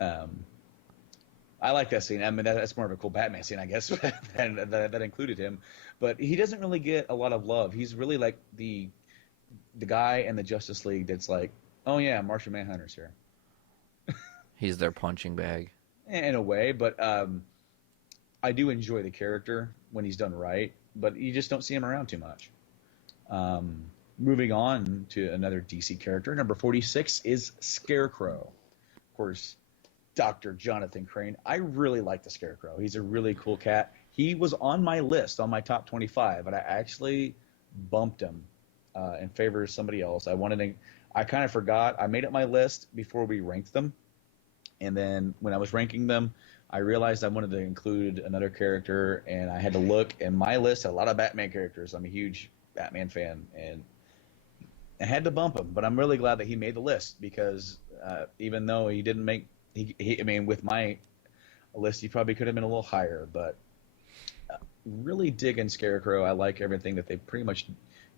I like that scene. I mean, that's more of a cool Batman scene, I guess, that included him. But he doesn't really get a lot of love. He's really like the guy in the Justice League that's like, oh yeah, Martian Manhunter's here. He's their punching bag. In a way, but I do enjoy the character when he's done right, but you just don't see him around too much. Moving on to another DC character, number 46 is Scarecrow. Of course, Dr. Jonathan Crane. I really like the Scarecrow. He's a really cool cat. He was on my list, on my top 25, but I actually bumped him in favor of somebody else. I kind of forgot. I made up my list before we ranked them, and then when I was ranking them, I realized I wanted to include another character, and I had to look, and my list had a lot of Batman characters. I'm a huge Batman fan, and I had to bump him, but I'm really glad that he made the list because even though he didn't make, I mean, with my list, he probably could have been a little higher. But really digging Scarecrow. I like everything that they've pretty much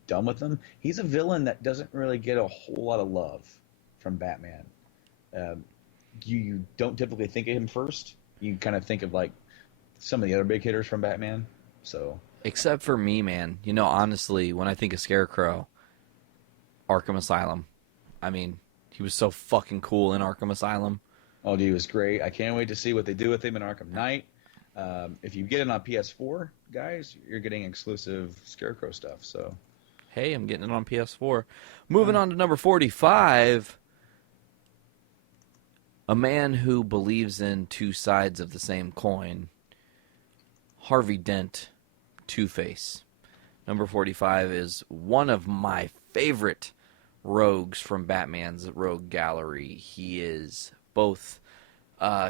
done with him. He's a villain that doesn't really get a whole lot of love from Batman. Um, you don't typically think of him first. You kind of think of like some of the other big hitters from Batman. So Except for me, man. You know, honestly, when I think of Scarecrow, Arkham Asylum. I mean, he was so fucking cool in Arkham Asylum. oh, dude, he was great. I can't wait to see what they do with him in Arkham Knight. If you get it on PS4, guys, you're getting exclusive Scarecrow stuff. So Hey, I'm getting it on PS4. Moving on to number 45. A man who believes in two sides of the same coin. Harvey Dent, Two-Face. Number 45 is one of my favorite rogues from Batman's rogue gallery. He is both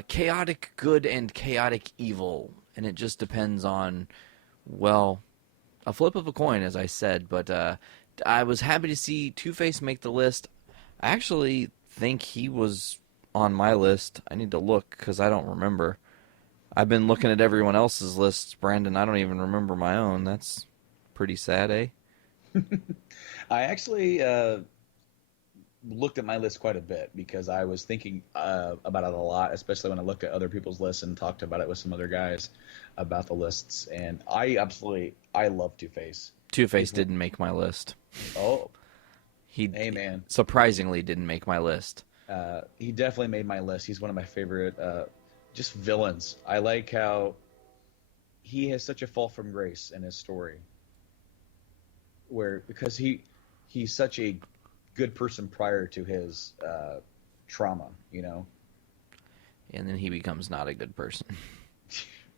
chaotic good and chaotic evil, and it just depends on, well, a flip of a coin, as I said. But I was happy to see Two-Face make the list. I actually think he was on my list. I need to look because I don't remember. I've been looking at everyone else's lists, Brandon. I don't even remember my own. That's pretty sad, eh? I actually looked at my list quite a bit because I was thinking about it a lot, especially when I looked at other people's lists and talked about it with some other guys about the lists. And I love Two-Face. Two-Face didn't make my list. Oh, He hey man, surprisingly didn't make my list. he definitely made my list. He's one of my favorite just villains. I like how he has such a fall from grace in his story, because he's such a good person prior to his trauma, you know. And then he becomes not a good person.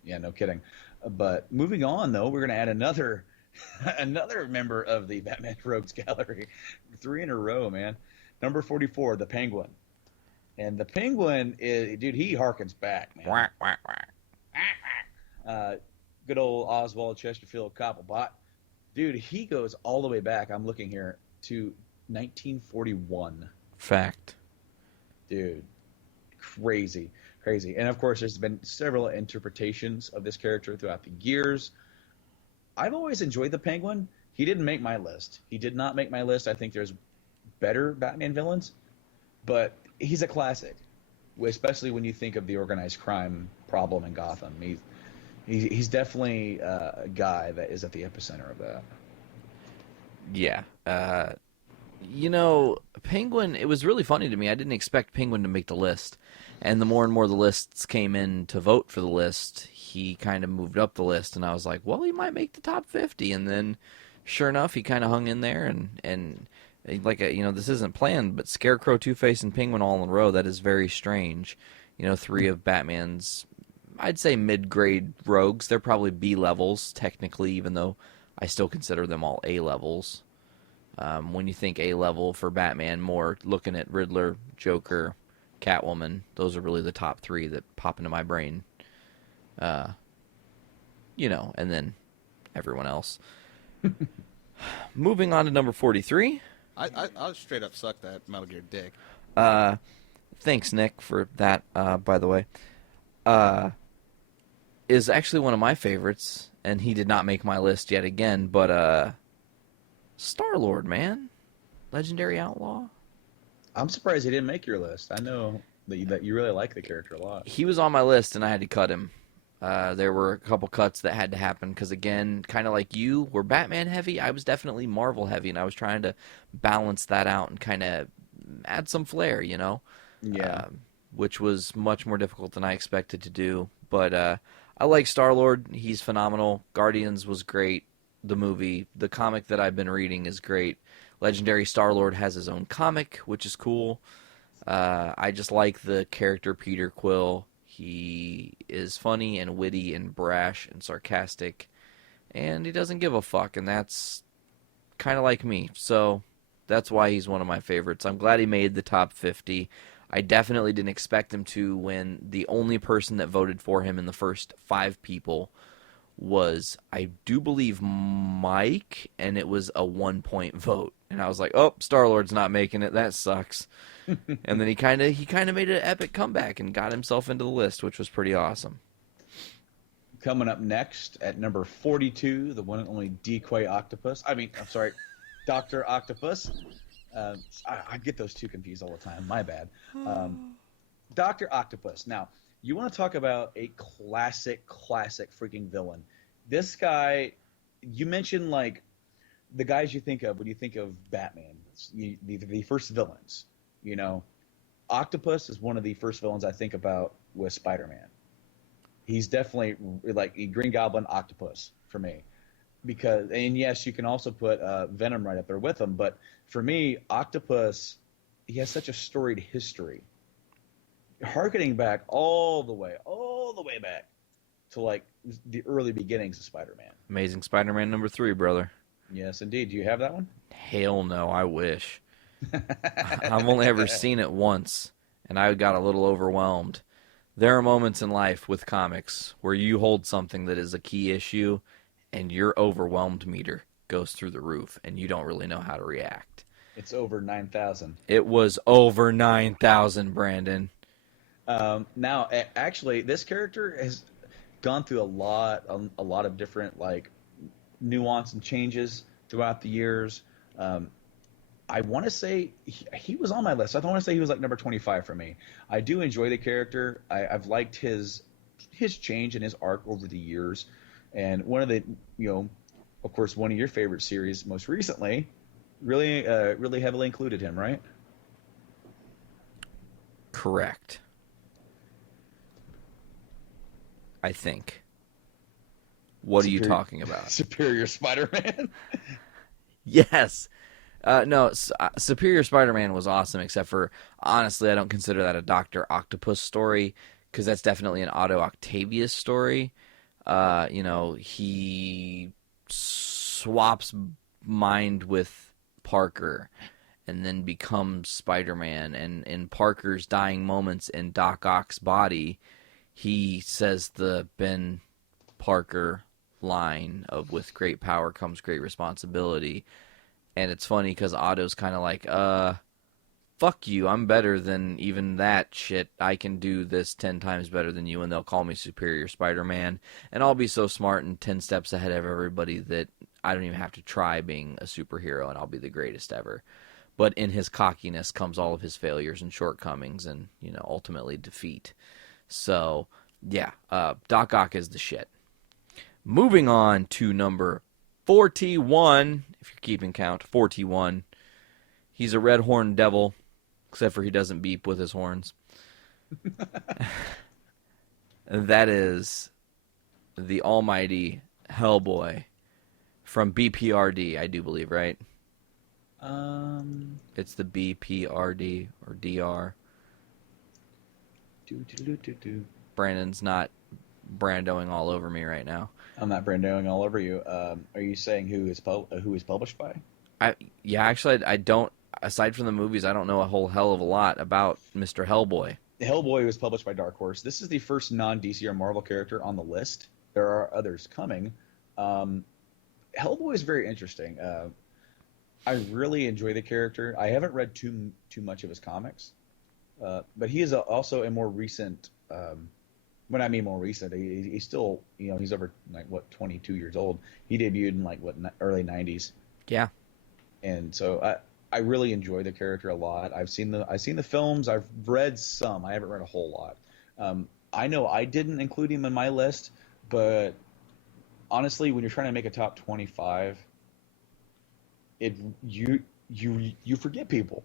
Yeah, no kidding. But moving on, though, we're going to add another another member of the Batman Rogues Gallery. 3 in a row, man. Number 44, the Penguin. And the Penguin is, dude, he harkens back, man. Quack, quack, quack. Good old Oswald Chesterfield Cobblepot. Dude, he goes all the way back. I'm looking here to 1941. Fact. Dude, crazy. And of course, there's been several interpretations of this character throughout the years. I've always enjoyed the Penguin. He didn't make my list. He did not make my list. I think there's better Batman villains, but he's a classic, especially when you think of the organized crime problem in Gotham. He's definitely a guy that is at the epicenter of that. Yeah. You know, Penguin, it was really funny to me. I didn't expect Penguin to make the list. And the more and more the lists came in to vote for the list, he kind of moved up the list. And I was like, well, he might make the top 50. And then, sure enough, he kind of hung in there. And like, you know, this isn't planned, but Scarecrow, Two-Face, and Penguin all in a row, that is very strange. You know, 3 of Batman's, I'd say, mid-grade rogues. They're probably B-levels, technically, even though I still consider them all A-levels. When you think A-level for Batman, more looking at Riddler, Joker, Catwoman, those are really the top 3 that pop into my brain. You know, and then everyone else. Moving on to number 43. I'll straight up suck that Metal Gear dick. Thanks, Nick, for that, by the way. Is actually one of my favorites, and he did not make my list yet again, but Star-Lord, man. Legendary Outlaw. I'm surprised he didn't make your list. I know that you really like the character a lot. He was on my list, and I had to cut him. There were a couple cuts that had to happen, because again, kind of like you, were Batman heavy, I was definitely Marvel heavy, and I was trying to balance that out and kind of add some flair, you know? Yeah. Which was much more difficult than I expected to do. But I like Star-Lord. He's phenomenal. Guardians was great. The movie, the comic that I've been reading is great. Legendary Star-Lord has his own comic, which is cool. I just like the character Peter Quill. He is funny and witty and brash and sarcastic, and he doesn't give a fuck, and that's kind of like me. So that's why he's one of my favorites. I'm glad he made the top 50. I definitely didn't expect him to when the only person that voted for him in the first 5 people was, I do believe, Mike, and it was a 1-point vote. And I was like, oh, Star-Lord's not making it. That sucks. And then he kind of made an epic comeback and got himself into the list, which was pretty awesome. Coming up next at number 42, the one and only Decoy Octopus. I'm sorry, Dr. Octopus. I get those two confused all the time. My bad. Dr. Octopus. Now, you want to talk about a classic freaking villain. This guy, you mentioned like the guys you think of when you think of Batman, the first villains. You know, Octopus is one of the first villains I think about with Spider-Man. He's definitely like a Green Goblin Octopus for me. And yes, you can also put Venom right up there with him. But for me, Octopus, he has such a storied history. Harkening back all the way back to like the early beginnings of Spider-Man. Amazing Spider-Man number 3, brother. Yes, indeed. Do you have that one? Hell no, I wish. I've only ever seen it once, and I got a little overwhelmed. There are moments in life with comics where you hold something that is a key issue, and your overwhelmed meter goes through the roof, and you don't really know how to react. It's over 9,000. It was over 9,000, Brandon. Now, actually, this character has gone through a lot of different like nuance and changes throughout the years. I want to say he was on my list. I want to say he was like number 25 for me. I do enjoy the character. I've liked his change and his arc over the years. And one of the, of course, one of your favorite series most recently really heavily included him, right? Correct. I think. What are you talking about? Superior Spider-Man? Yes. No, Superior Spider-Man was awesome, except for, honestly, I don't consider that a Dr. Octopus story, because that's definitely an Otto Octavius story. He swaps mind with Parker and then becomes Spider-Man. And in Parker's dying moments in Doc Ock's body, he says the Ben Parker line of "with great power comes great responsibility." And it's funny because Otto's kind of like, fuck you, I'm better than even that shit. I can do this 10 times better than you, and they'll call me Superior Spider-Man. And I'll be so smart and 10 steps ahead of everybody that I don't even have to try being a superhero, and I'll be the greatest ever. But in his cockiness comes all of his failures and shortcomings and, ultimately defeat. So, yeah, Doc Ock is the shit. Moving on to number 41, if you're keeping count, 41. He's a red horned devil, except for he doesn't beep with his horns. That is the almighty Hellboy from BPRD, I do believe, right? It's the BPRD or DR. Brandon's not Brandoing all over me right now. I'm not Brandoing all over you. Are you saying who is published by? Actually, I don't. Aside from the movies, I don't know a whole hell of a lot about Mr. Hellboy. Hellboy was published by Dark Horse. This is the first non-DC or Marvel character on the list. There are others coming. Hellboy is very interesting. I really enjoy the character. I haven't read too much of his comics, but he is also a more recent. When I mean more recent, he's still, he's over 22 years old. He debuted in early 90s. Yeah. And so I really enjoy the character a lot. I've seen the films. I've read some. I haven't read a whole lot. I know I didn't include him in my list, but honestly, when you're trying to make a top 25, you forget people.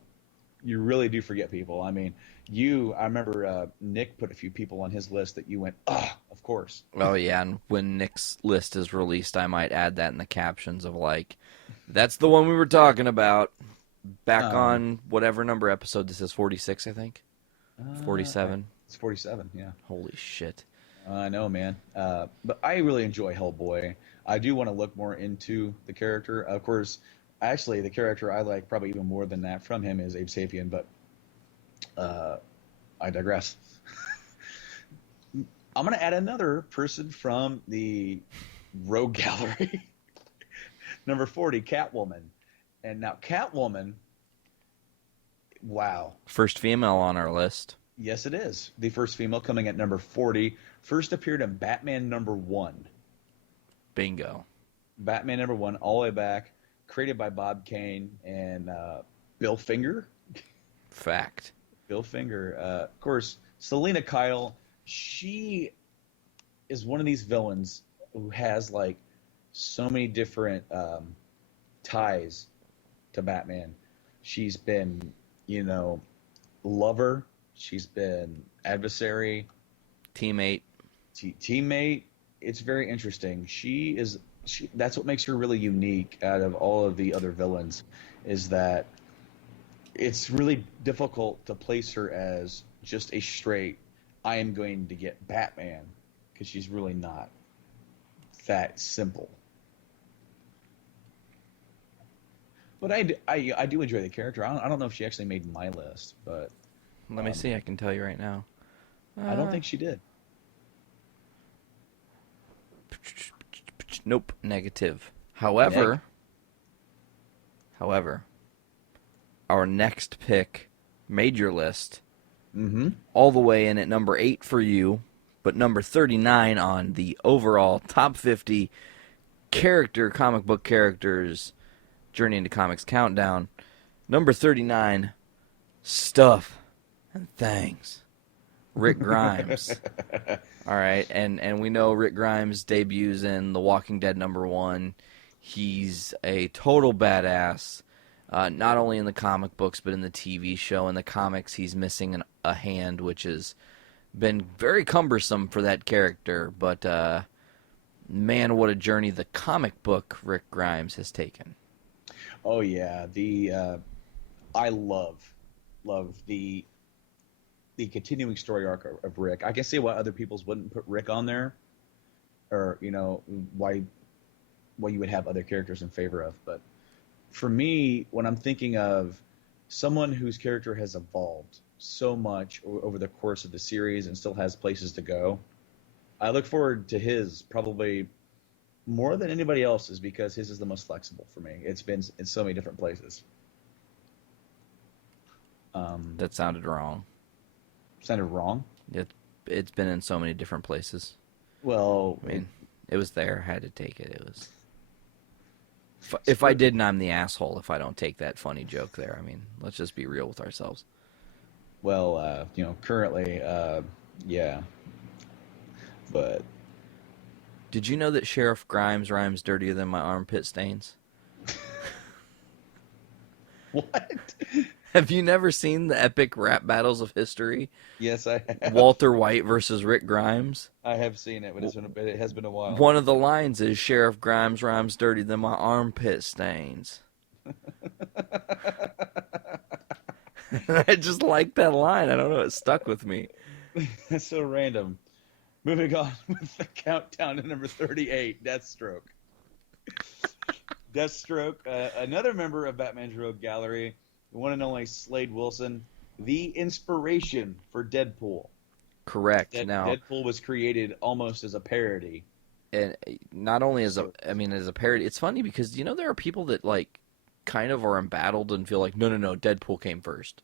You really do forget people. I mean, I remember Nick put a few people on his list that you went, of course. Oh, yeah, and when Nick's list is released, I might add that in the captions of, that's the one we were talking about back on whatever number episode this is, 46, I think? 47? It's 47, yeah. Holy shit. I know, man. But I really enjoy Hellboy. I do want to look more into the character. Of course, actually, the character I like probably even more than that from him is Abe Sapien, but I digress. I'm going to add another person from the Rogue Gallery. Number 40, Catwoman. And now Catwoman, wow. First female on our list. Yes, it is. The first female coming at number 40. First appeared in Batman number 1. Bingo. Batman number 1, all the way back. Created by Bob Kane and Bill Finger. Fact. Bill Finger. Of course, Selena Kyle, she is one of these villains who has like so many different ties to Batman. She's been, lover. She's been adversary. Teammate. Teammate. It's very interesting. That's what makes her really unique out of all of the other villains, is that it's really difficult to place her as just a straight, I am going to get Batman, because she's really not that simple. But I do enjoy the character. I don't know if she actually made my list, but Let me see. I can tell you right now. I don't think she did. Nope. Negative. However, our next pick made your list. Mm-hmm. All the way in at number 8 for you, but number 39 on the overall top 50 comic book characters Journey into Comics countdown. Number 39, Stuff and Things. Rick Grimes. All right, and we know Rick Grimes debuts in The Walking Dead number 1. He's a total badass, not only in the comic books, but in the TV show. In the comics, he's missing a hand, which has been very cumbersome for that character. But, man, what a journey the comic book Rick Grimes has taken. Oh yeah, I love the continuing story arc of Rick. I can see why other people's wouldn't put Rick on there, or why you would have other characters in favor of. But for me, when I'm thinking of someone whose character has evolved so much over the course of the series and still has places to go, I look forward to his probably more than anybody else's, because his is the most flexible for me. It's been in so many different places. That sounded wrong. Sounded wrong? It's been in so many different places. Well, I mean, it was there. I had to take it. It was. If I didn't, I'm the asshole if I don't take that funny joke there. I mean, let's just be real with ourselves. Well, currently, yeah. But did you know that Sheriff Grimes rhymes dirtier than my armpit stains? what? Have you never seen the epic rap battles of history? Yes, I have. Walter White versus Rick Grimes? I have seen it, but it has been a while. One of the lines is, Sheriff Grimes rhymes dirtier than my armpit stains. I just like that line. I don't know. It stuck with me. That's so random. Moving on with the countdown to number 38, Deathstroke. Deathstroke, another member of Batman's Rogue Gallery, the one and only Slade Wilson, the inspiration for Deadpool. Correct. Now, Deadpool was created almost as a parody. And not only as a parody. It's funny because, there are people that, kind of are embattled and feel like, no, Deadpool came first.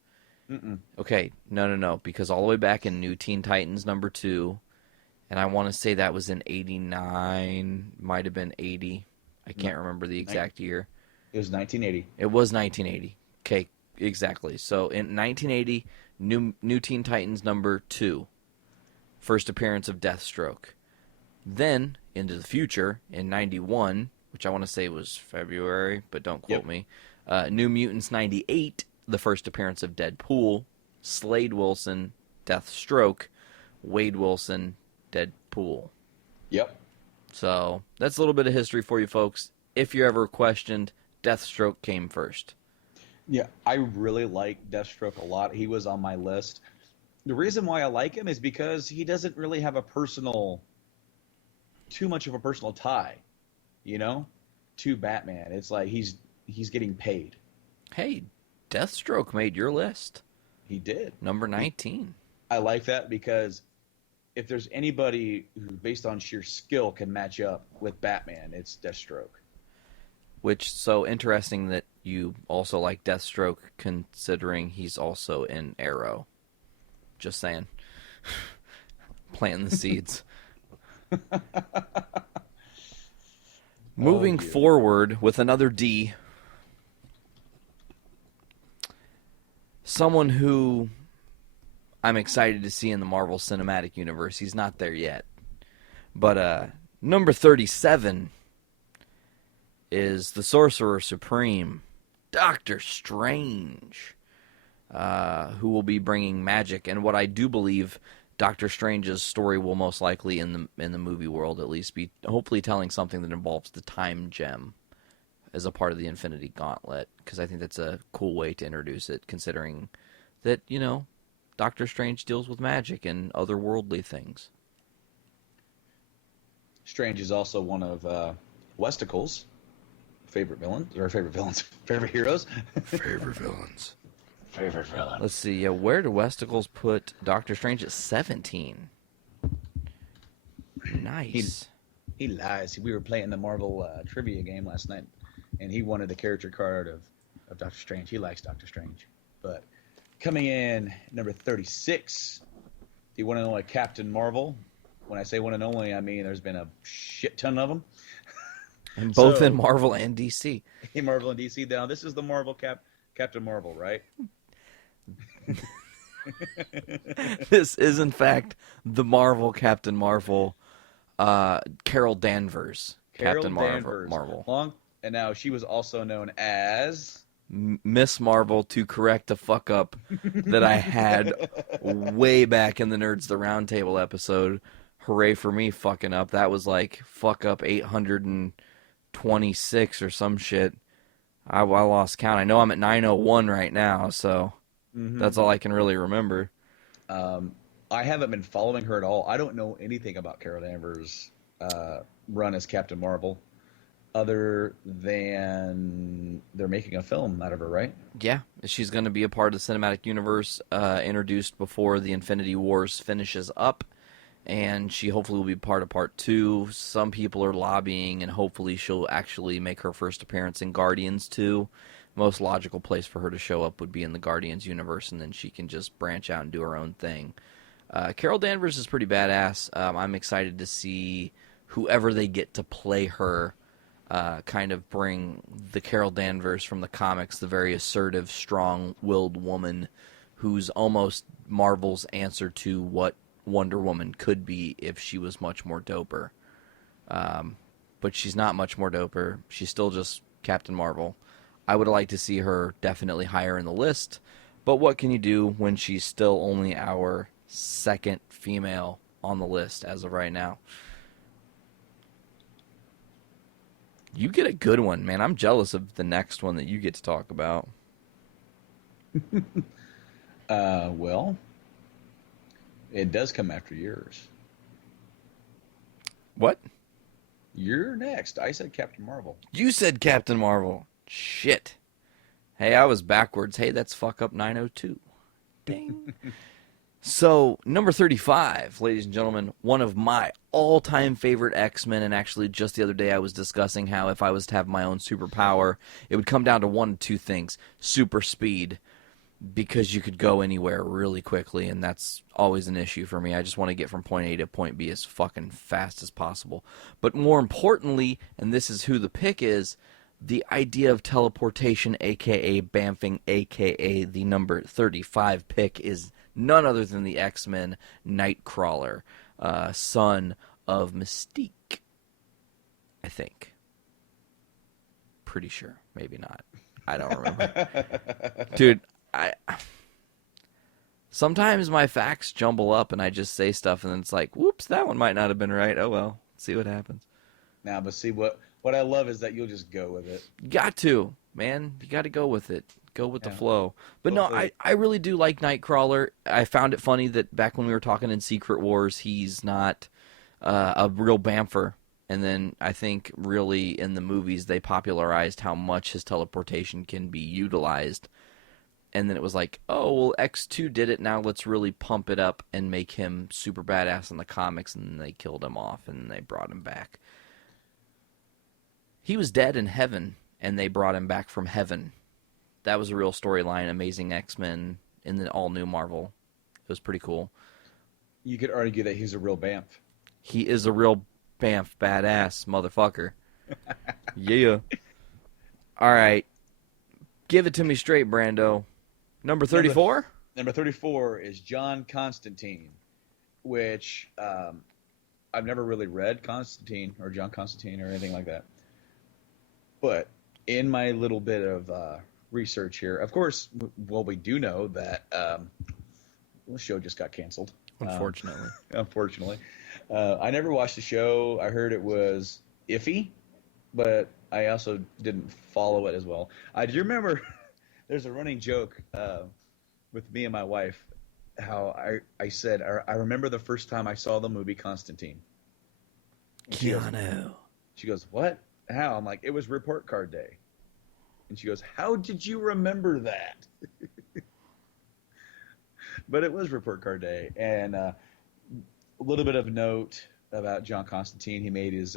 Mm-mm. Okay, no, because all the way back in New Teen Titans number 2, and I want to say that was in 89, might have been 80. I can't remember the exact year. It was 1980. It was 1980. Okay, exactly. So in 1980, New Teen Titans number 2, first appearance of Deathstroke. Then, into the future, in 91, which I want to say was February, but don't quote me, New Mutants 98, the first appearance of Deadpool, Slade Wilson, Deathstroke, Wade Wilson, Deadpool. Yep. So, that's a little bit of history for you folks. If you're ever questioned, Deathstroke came first. Yeah, I really like Deathstroke a lot. He was on my list. The reason why I like him is because he doesn't really have too much of a personal tie, to Batman. It's like he's getting paid. Hey, Deathstroke made your list. He did. Number 19. I like that because if there's anybody who, based on sheer skill, can match up with Batman, it's Deathstroke. Which, so interesting that you also like Deathstroke, considering he's also in Arrow. Just saying. Planting the seeds. Moving forward with another D. Someone who I'm excited to see in the Marvel Cinematic Universe. He's not there yet. But number 37 is the Sorcerer Supreme, Doctor Strange, who will be bringing magic. And what I do believe Doctor Strange's story will most likely, in the movie world at least, be hopefully telling something that involves the Time Gem as a part of the Infinity Gauntlet, because I think that's a cool way to introduce it, considering that, you know, Doctor Strange deals with magic and otherworldly things. Strange is also one of Westicle's favorite heroes. Favorite villains. Favorite villain. Let's see, where do Westicles put Doctor Strange at 17? Nice. He lies. We were playing the Marvel trivia game last night, and he wanted the character card of Doctor Strange. He likes Doctor Strange. But coming in number 36, the one and only Captain Marvel. When I say one and only, I mean there's been a shit ton of them. And both in Marvel and DC. In Marvel and DC. Now, this is the Marvel Captain Marvel, right? This is, in fact, the Marvel Captain Marvel, Carol Danvers. Captain Marvel. And now she was also known as Miss Marvel, to correct a fuck up that I had way back in the Nerds the Roundtable episode. Hooray for me fucking up. That was like fuck up 826 or some shit. I lost count. I know I'm at 901 right now, so that's all I can really remember. I haven't been following her at all. I don't know anything about Carol Danvers' run as Captain Marvel, other than they're making a film out of her, right? Yeah, she's going to be a part of the cinematic universe, introduced before the Infinity Wars finishes up, and she hopefully will be part of Part 2. Some people are lobbying, and hopefully she'll actually make her first appearance in Guardians 2. Most logical place for her to show up would be in the Guardians universe, and then she can just branch out and do her own thing. Carol Danvers is pretty badass. I'm excited to see whoever they get to play her kind of bring the Carol Danvers from the comics, the very assertive, strong-willed woman who's almost Marvel's answer to what Wonder Woman could be if she was much more doper. But she's not much more doper. She's still just Captain Marvel. I would like to see her definitely higher in the list, but what can you do when she's still only our second female on the list as of right now? You get a good one, man. I'm jealous of the next one that you get to talk about. Well, it does come after yours. What? You're next. I said Captain Marvel. You said Captain Marvel. Shit. Hey, I was backwards. Hey, that's fuck up 902. Ding. So, number 35, ladies and gentlemen, one of my all-time favorite X-Men, and actually just the other day I was discussing how if I was to have my own superpower, it would come down to one of two things. Super speed, because you could go anywhere really quickly, and that's always an issue for me. I just want to get from point A to point B as fucking fast as possible. But more importantly, and this is who the pick is, the idea of teleportation, a.k.a. Bamfing, a.k.a. the number 35 pick, is none other than the X-Men Nightcrawler, son of Mystique, I think. Pretty sure. Maybe not. I don't remember. Dude, sometimes my facts jumble up and I just say stuff and then it's like, whoops, that one might not have been right. Oh well, see what happens. Now, but see, what I love is that you'll just go with it. You got to, man. You got to go with it. Go with the flow. But no, I really do like Nightcrawler. I found it funny that back when we were talking in Secret Wars, he's not a real bamfer. And then I think really in the movies they popularized how much his teleportation can be utilized. and then it was like, oh, well, X2 did it, now let's really pump it up and make him super badass in the comics, and then they killed him off, and they brought him back. He was dead in heaven, and they brought him back from heaven. That was a real storyline, Amazing X-Men in the all-new Marvel. It was pretty cool. You could argue that he's a real Bamf. He is a real Bamf badass motherfucker. Yeah. All right. Give it to me straight, Brando. Number 34? Number 34 is John Constantine, which I've never really read Constantine or John Constantine or anything like that. But in my little bit of research here, of course, well, we do know that the show just got canceled. Unfortunately. Unfortunately. I never watched the show. I heard it was iffy, but I also didn't follow it as well. I do remember there's a running joke with me and my wife how I said, I remember the first time I saw the movie Constantine. Keanu. She goes, what? How? I'm like, it was report card day. And she goes, how did you remember that? But it was report card day. And a little bit of note about John Constantine. He made his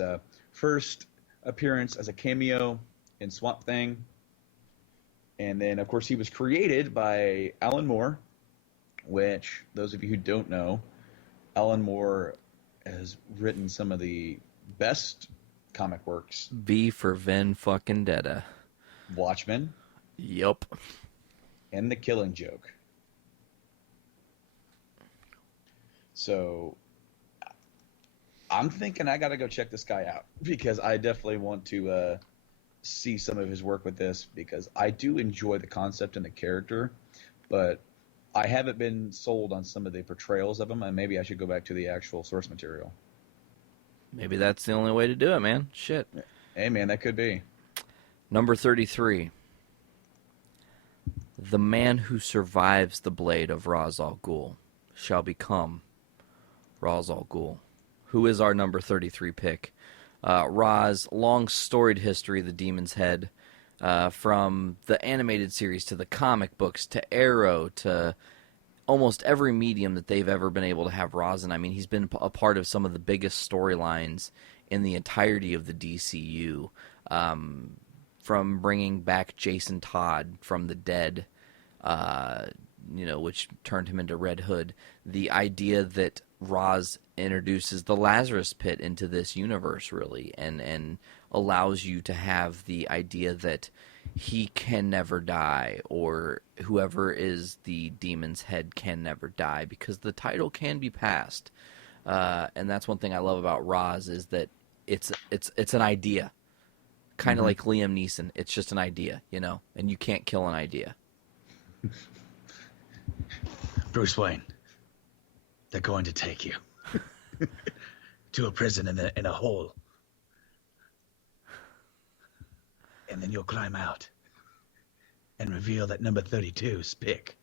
first appearance as a cameo in Swamp Thing. And then, of course, he was created by Alan Moore, which, those of you who don't know, Alan Moore has written some of the best comic works. V for Vendetta. Watchmen. Yup. And The Killing Joke. So I'm thinking I got to go check this guy out because I definitely want to see some of his work with this because I do enjoy the concept and the character, but I haven't been sold on some of the portrayals of him, and maybe I should go back to the actual source material. Maybe that's the only way to do it, man. Shit. Hey, man, that could be. Number 33. The man who survives the blade of Ra's al Ghul shall become Ra's al Ghul. Who is our number 33 pick? Ra's long storied history, the Demon's Head, from the animated series to the comic books to Arrow to almost every medium that they've ever been able to have Ra's in. I mean, he's been a part of some of the biggest storylines in the entirety of the DCU, from bringing back Jason Todd from the dead, which turned him into Red Hood. The idea that Ra's introduces the Lazarus Pit into this universe, really, and allows you to have the idea that he can never die, or whoever is the Demon's Head can never die, because the title can be passed. And that's one thing I love about Ra's, is that it's an idea. Kind of like Liam Neeson. It's just an idea, and you can't kill an idea. Bruce Wayne, they're going to take you to a prison in a hole. And then you'll climb out and reveal that number 32's pick.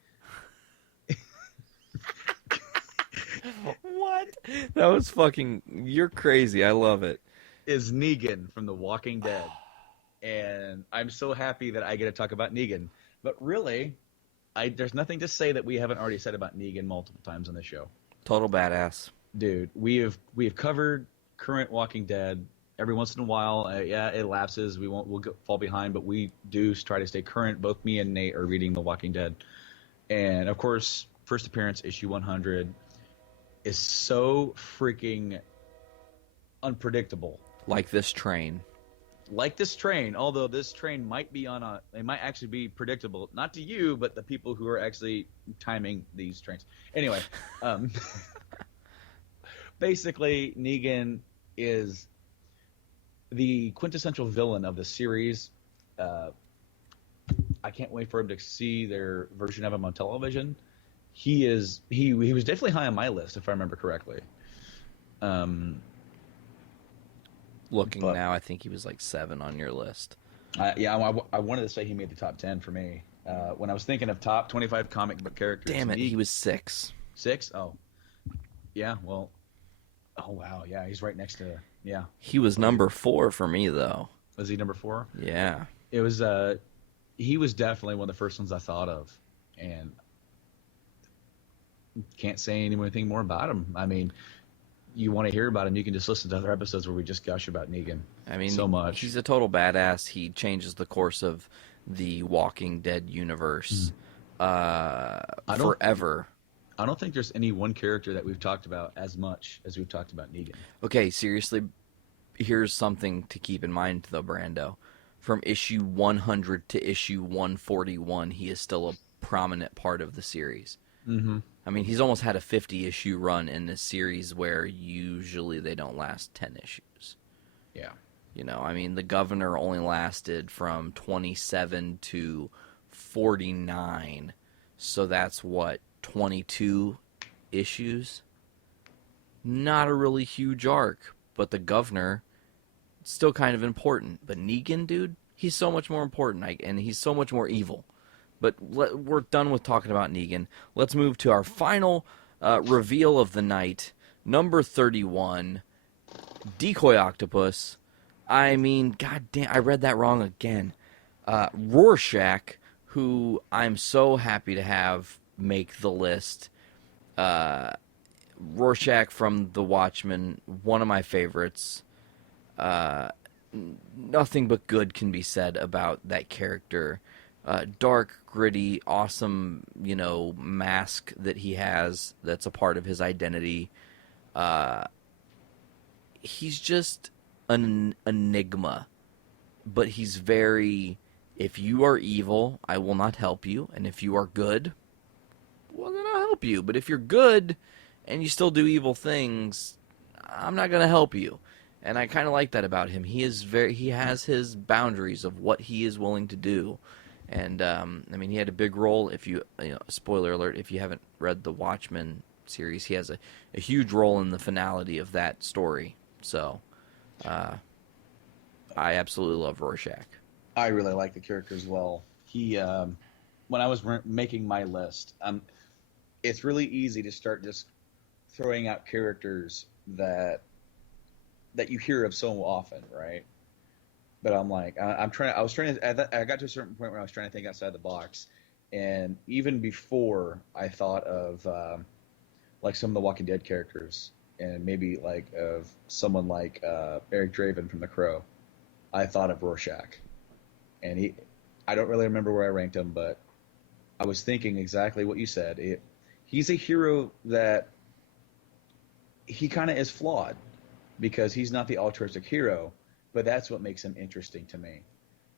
What? That was fucking... You're crazy. I love it. Is Negan from The Walking Dead. And I'm so happy that I get to talk about Negan. But really, there's nothing to say that we haven't already said about Negan multiple times on this show. Total badass. Dude, we have covered current Walking Dead. Every once in a while, it lapses. We'll fall behind, but we do try to stay current. Both me and Nate are reading The Walking Dead. And, of course, first appearance, issue 100, is so freaking unpredictable. Like this train. Although this train might be it might actually be predictable, not to you, but the people who are actually timing these trains. Anyway, basically, Negan is the quintessential villain of the series. I can't wait for him to see their version of him on television. He was definitely high on my list, if I remember correctly. Looking now, I think he was like 7 on your list. I wanted to say he made the top 10 for me. When I was thinking of top 25 comic book characters. Damn it, he was 6. 6? Oh. Yeah, well. Oh, wow. Yeah, he's right next to, yeah. He was number 4 for me, though. Was he number 4? Yeah. It was, he was definitely one of the first ones I thought of. and can't say anything more about him. I mean, you want to hear about him, you can just listen to other episodes where we just gush about Negan. I mean, so much. He's a total badass. He changes the course of the Walking Dead universe forever. I don't think there's any one character that we've talked about as much as we've talked about Negan. Okay, seriously, here's something to keep in mind, though, Brando. From issue 100 to issue 141, he is still a prominent part of the series. Mm-hmm. I mean, he's almost had a 50-issue run in this series where usually they don't last 10 issues. Yeah. You know, I mean, the Governor only lasted from 27 to 49, so that's what, 22 issues? Not a really huge arc, but the Governor, still kind of important. But Negan, dude, he's so much more important, and he's so much more evil. But we're done with talking about Negan. Let's move to our final reveal of the night, number 31, Decoy Octopus. I mean, goddamn, I read that wrong again. Rorschach, who I'm so happy to have make the list. Rorschach from The Watchmen, one of my favorites. Nothing but good can be said about that character. Dark, gritty, awesome, mask that he has that's a part of his identity. He's just an enigma, but he's very, if you are evil, I will not help you, and if you are good, well, then I'll help you. But if you're good and you still do evil things, I'm not going to help you. And I kind of like that about him. He has his boundaries of what he is willing to do. And, I mean, he had a big role. If spoiler alert, if you haven't read the Watchmen series, he has a huge role in the finality of that story. So, I absolutely love Rorschach. I really like the character as well. He, when I was making my list, it's really easy to start just throwing out characters that you hear of so often, right? But I'm like, I got to a certain point where I was trying to think outside the box, and even before I thought of like some of the Walking Dead characters, and maybe like of someone like Eric Draven from The Crow, I thought of Rorschach, and I don't really remember where I ranked him, but I was thinking exactly what you said. He's a hero that he kind of is flawed because he's not the altruistic hero. But that's what makes him interesting to me.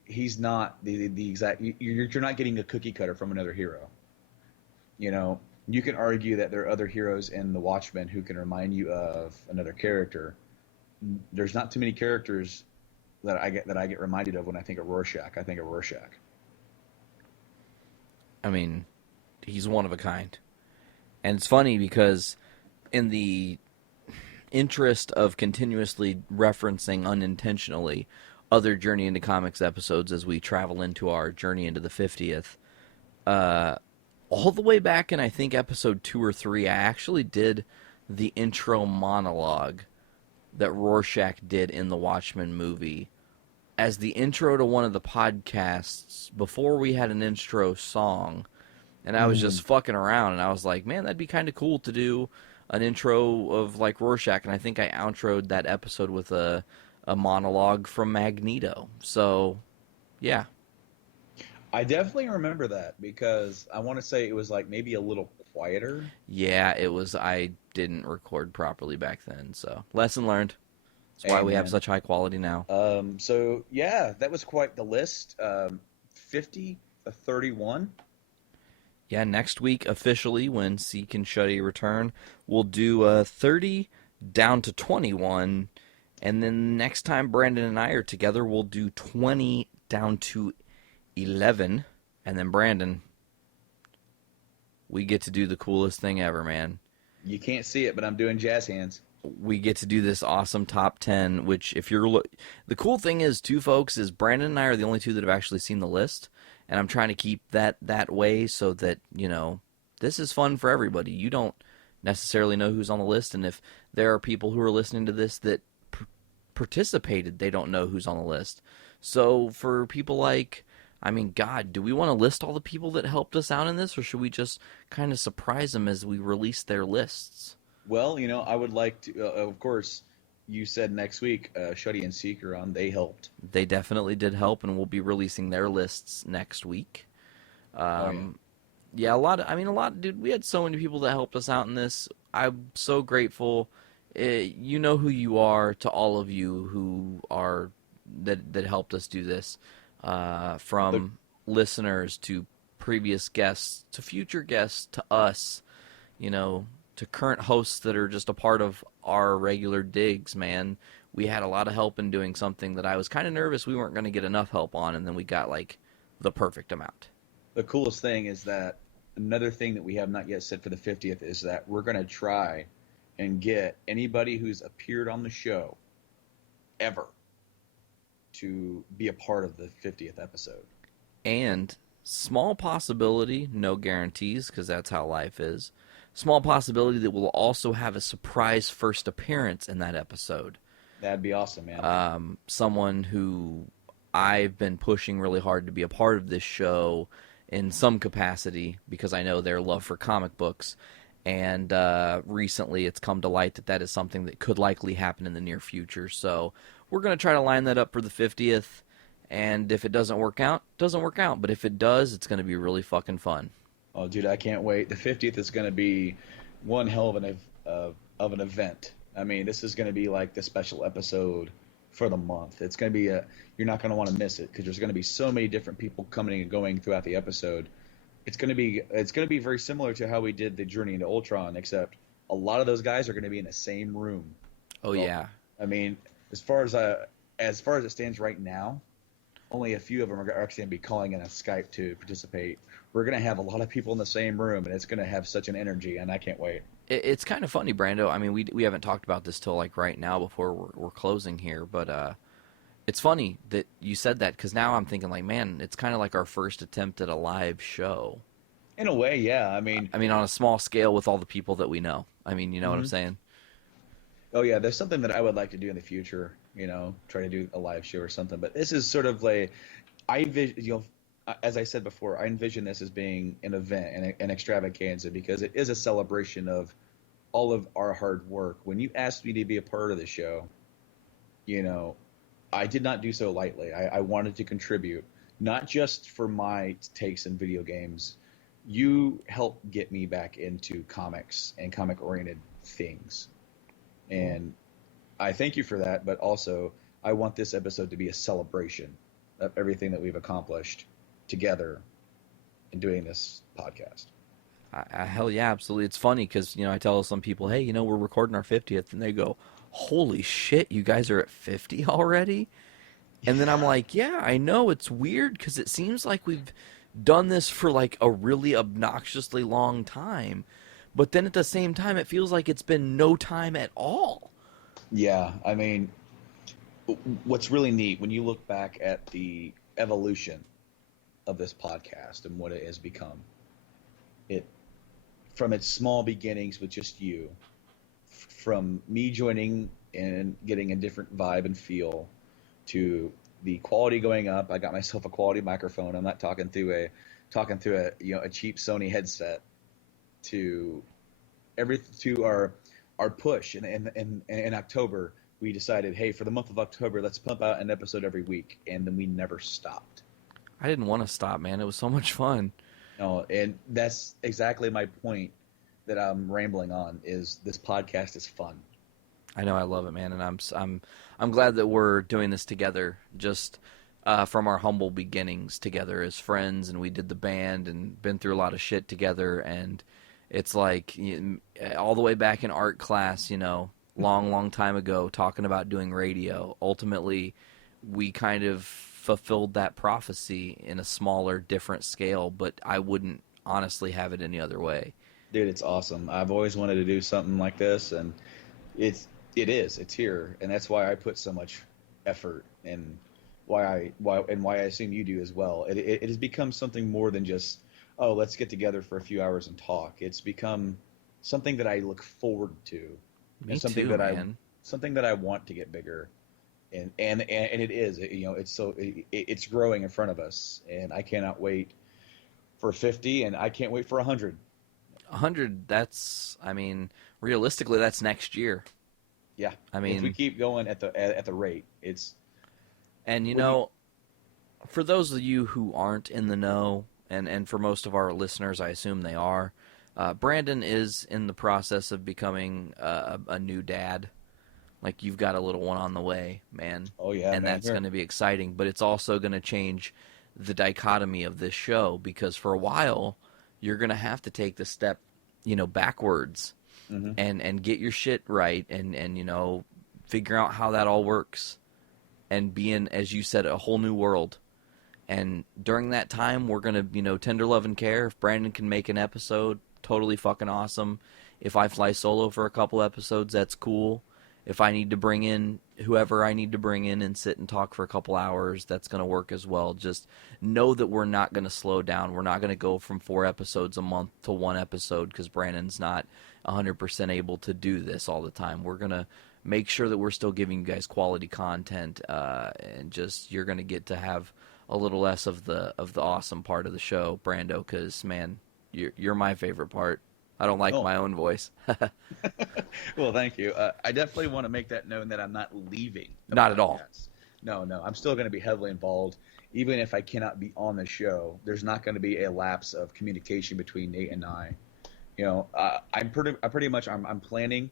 He's not the exact. You're not getting a cookie cutter from another hero. You can argue that there are other heroes in the Watchmen who can remind you of another character. There's not too many characters that I get reminded of when I think of Rorschach. I think of Rorschach. I mean, he's one of a kind, and it's funny because in the interest of continuously referencing unintentionally other Journey into Comics episodes as we travel into our journey into the 50th, all the way back in I think episode 2 or 3, I actually did the intro monologue that Rorschach did in the Watchmen movie as the intro to one of the podcasts before we had an intro song, and I was just fucking around, and I was like, man, that'd be kind of cool to do an intro of like Rorschach, and I think I outroed that episode with a monologue from Magneto. So, yeah. I definitely remember that because I want to say it was like maybe a little quieter. Yeah, it was. I didn't record properly back then, so lesson learned. That's why we have such high quality now. So yeah, that was quite the list. 50 to 31. Yeah, next week, officially, when Seek and Shuddy return, we'll do 30 down to 21. And then next time Brandon and I are together, we'll do 20 down to 11. And then, Brandon, we get to do the coolest thing ever, man. You can't see it, but I'm doing jazz hands. We get to do this awesome top 10, which if you're... The cool thing is, too, folks, is Brandon and I are the only two that have actually seen the list. And I'm trying to keep that way so that, this is fun for everybody. You don't necessarily know who's on the list, and if there are people who are listening to this that participated, they don't know who's on the list. So for people like I mean, God, do we want to list all the people that helped us out in this, or should we just kind of surprise them as we release their lists? Well, I would like to. Of course, you said next week, Shuddy and Seeker on. They helped. They definitely did help, and we'll be releasing their lists next week. Oh yeah. Yeah, dude, we had so many people that helped us out in this. I'm so grateful. You know who you are, to all of you who are that helped us do this. The From listeners to previous guests to future guests to us, you know, to current hosts that are just a part of our regular digs, man. We had a lot of help in doing something that I was kind of nervous we weren't going to get enough help on, and then we got like the perfect amount. the coolest thing is that another thing that we have not yet said for the 50th is that we're going to try and get anybody who's appeared on the show ever to be a part of the 50th episode. And small possibility, no guarantees, because that's how life is. Small possibility that we'll also have a surprise first appearance in that episode. That'd be awesome, man. Someone who I've been pushing really hard to be a part of this show in some capacity because I know their love for comic books. And recently it's come to light that that is something that could likely happen in the near future. So we're going to try to line that up for the 50th. And if it doesn't work out, it doesn't work out. But if it does, it's going to be really fucking fun. Oh, dude, I can't wait. The 50th is going to be one hell of an event. I mean, this is going to be like the special episode for the month. It's going to be you're not going to want to miss it because there's going to be so many different people coming and going throughout the episode. It's going to be very similar to how we did the Journey into Ultron, except a lot of those guys are going to be in the same room. Oh, Well, yeah. I mean, as far as it stands right now, only a few of them are actually going to be calling in on Skype to participate. We're going to have a lot of people in the same room, and it's going to have such an energy, and I can't wait. It's kind of funny, Brando. I mean, we haven't talked about this till like right now before we're closing here, but it's funny that you said that because now I'm thinking like, man, it's kind of like our first attempt at a live show. In a way, yeah. I mean, on a small scale with all the people that we know. I mean, you know what I'm Mhm. saying? Oh yeah, there's something that I would like to do in the future. Try to do a live show or something. But this is sort of like as I said before, I envision this as being an event and an extravaganza because it is a celebration of all of our hard work. When you asked me to be a part of the show, I did not do so lightly. I wanted to contribute, not just for my takes in video games. You helped get me back into comics and comic-oriented things. And I thank you for that, but also I want this episode to be a celebration of everything that we've accomplished together in doing this podcast. Hell yeah, absolutely. It's funny because I tell some people, hey, we're recording our 50th, and they go, holy shit, you guys are at 50 already? And then I'm like, yeah, I know, it's weird because it seems like we've done this for like a really obnoxiously long time. But then at the same time, it feels like it's been no time at all. Yeah, I mean, what's really neat when you look back at the evolution of this podcast and what it has become, it from its small beginnings with just you, from me joining and getting a different vibe and feel, to the quality going up. I got myself a quality microphone. I'm not talking through a cheap Sony headset. To our push in October, we decided, hey, for the month of October, let's pump out an episode every week, and then we never stopped. I didn't want to stop, man. It was so much fun. No, and that's exactly my point that I'm rambling on. Is this podcast is fun. I know, I love it, man, and I'm glad that we're doing this together. Just from our humble beginnings together as friends, and we did the band and been through a lot of shit together, and it's like all the way back in art class, long time ago, talking about doing radio. Ultimately, we kind of fulfilled that prophecy in a smaller, different scale, but I wouldn't honestly have it any other way. Dude, it's awesome. I've always wanted to do something like this, and it's here, and that's why I put so much effort, and why I assume you do as well. It has become something more than just, oh, let's get together for a few hours and talk. It's become something that I look forward to, Me and something too, that man. something that I want to get bigger. And it is, it's growing in front of us, and I cannot wait for 50, and I can't wait for 100. 100. Realistically, that's next year. Yeah, I if we mean, keep going at the rate, it's and for those of you who aren't in the know, and for most of our listeners, I assume they are, Brandon is in the process of becoming a new dad. Like, you've got a little one on the way, man. oh yeah, And man, that's going to be exciting, but it's also going to change the dichotomy of this show, because for a while, you're going to have to take the step, backwards hmm and get your shit right and figure out how that all works and be in, as you said, a whole new world. And during that time, we're going to, tender love and care. If Brandon can make an episode, totally fucking awesome. If I fly solo for a couple episodes, that's cool. If I need to bring in whoever I need to bring in and sit and talk for a couple hours, that's going to work as well. Just know that we're not going to slow down. We're not going to go from 4 episodes a month to 1 episode because Brandon's not 100% able to do this all the time. We're going to make sure that we're still giving you guys quality content, and just you're going to get to have a little less of the awesome part of the show, Brando, because, man, you're my favorite part. I don't like Oh. my own voice. Well, thank you. I definitely want to make that known that I'm not leaving. the Not at all. podcast. No. I'm still going to be heavily involved. Even if I cannot be on the show, there's not going to be a lapse of communication between Nate and I. I'm planning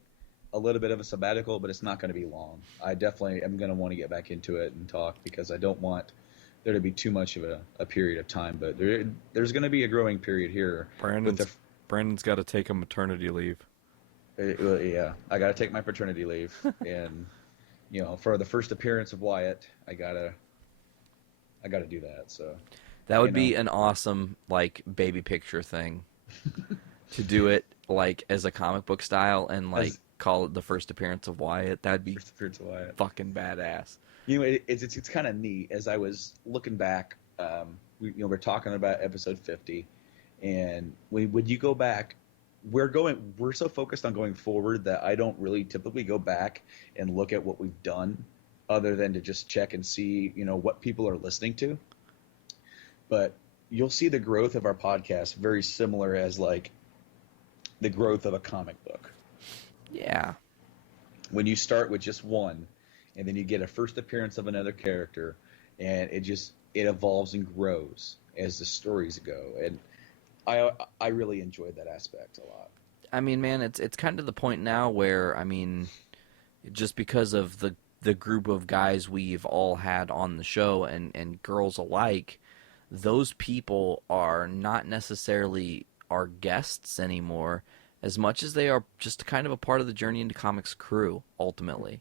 a little bit of a sabbatical, but it's not going to be long. I definitely am going to want to get back into it and talk, because I don't want there to be too much of a period of time. But there's going to be a growing period here. Brandon's got to take a maternity leave. Yeah, I got to take my paternity leave, and for the first appearance of Wyatt, I gotta do that. So That would be an awesome, baby picture thing. To do it, as a comic book style and, call it the first appearance of Wyatt. That'd be first appearance of Wyatt. fucking badass. It's kind of neat. As I was looking back, we're talking about episode 50, and when you go back, we're so focused on going forward that I don't really typically go back and look at what we've done, other than to just check and see, what people are listening to. But you'll see the growth of our podcast very similar as the growth of a comic book. Yeah. When you start with just one, and then you get a first appearance of another character, and it evolves and grows as the stories go. And I really enjoyed that aspect a lot. I mean, man, it's kind of the point now where, just because of the group of guys we've all had on the show, and girls alike, those people are not necessarily our guests anymore, as much as they are just kind of a part of the Journey into Comics crew, ultimately.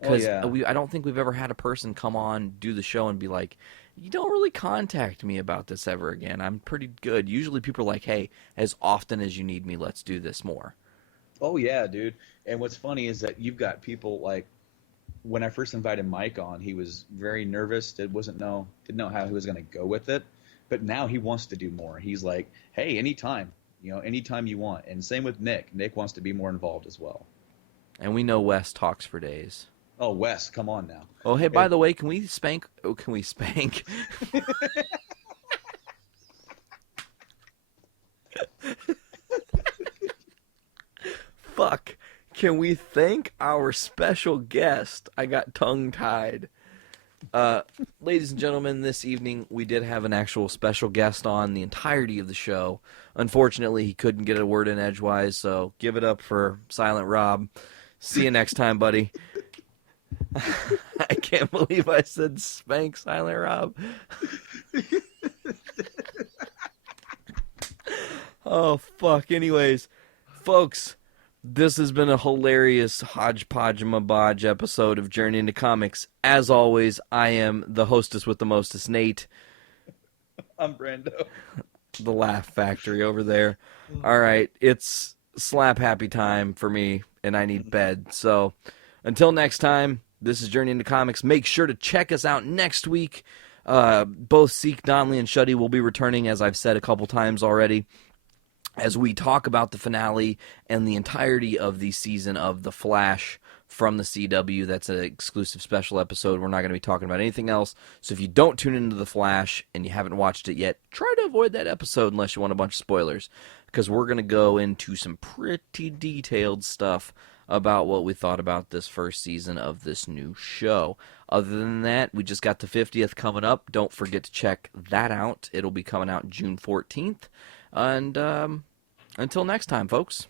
Because I don't think we've ever had a person come on, do the show, and be like, you don't really contact me about this ever again. I'm pretty good. Usually people are like, hey, as often as you need me, let's do this more. Oh, yeah, dude. And what's funny is that you've got people when I first invited Mike on, he was very nervous. Didn't know how he was going to go with it. But now he wants to do more. He's like, hey, anytime you want. And same with Nick. Nick wants to be more involved as well. And we know Wes talks for days. Oh, Wes, come on now. Oh, hey, by the way, can we spank? Oh, can we spank? Fuck. Can we thank our special guest? I got tongue-tied. Ladies and gentlemen, this evening we did have an actual special guest on the entirety of the show. Unfortunately, he couldn't get a word in edgewise, so give it up for Silent Rob. See you next time, buddy. I can't believe I said spank Silent Rob. Oh, fuck. Anyways, folks, this has been a hilarious hodgepodge-mabodge episode of Journey into Comics. As always, I am the hostess with the mostest, Nate. I'm Brando. The Laugh Factory over there. All right, it's slap happy time for me, and I need bed. So, until next time, this is Journey into Comics. Make sure to check us out next week. Both Seek, Donnelly, and Shuddy will be returning, as I've said a couple times already, as we talk about the finale and the entirety of the season of The Flash from the CW. That's an exclusive special episode. We're not going to be talking about anything else. So if you don't tune into The Flash and you haven't watched it yet, try to avoid that episode unless you want a bunch of spoilers, because we're going to go into some pretty detailed stuff about what we thought about this first season of this new show. Other than that, we just got the 50th coming up. Don't forget to check that out. It'll be coming out June 14th. And until next time, folks.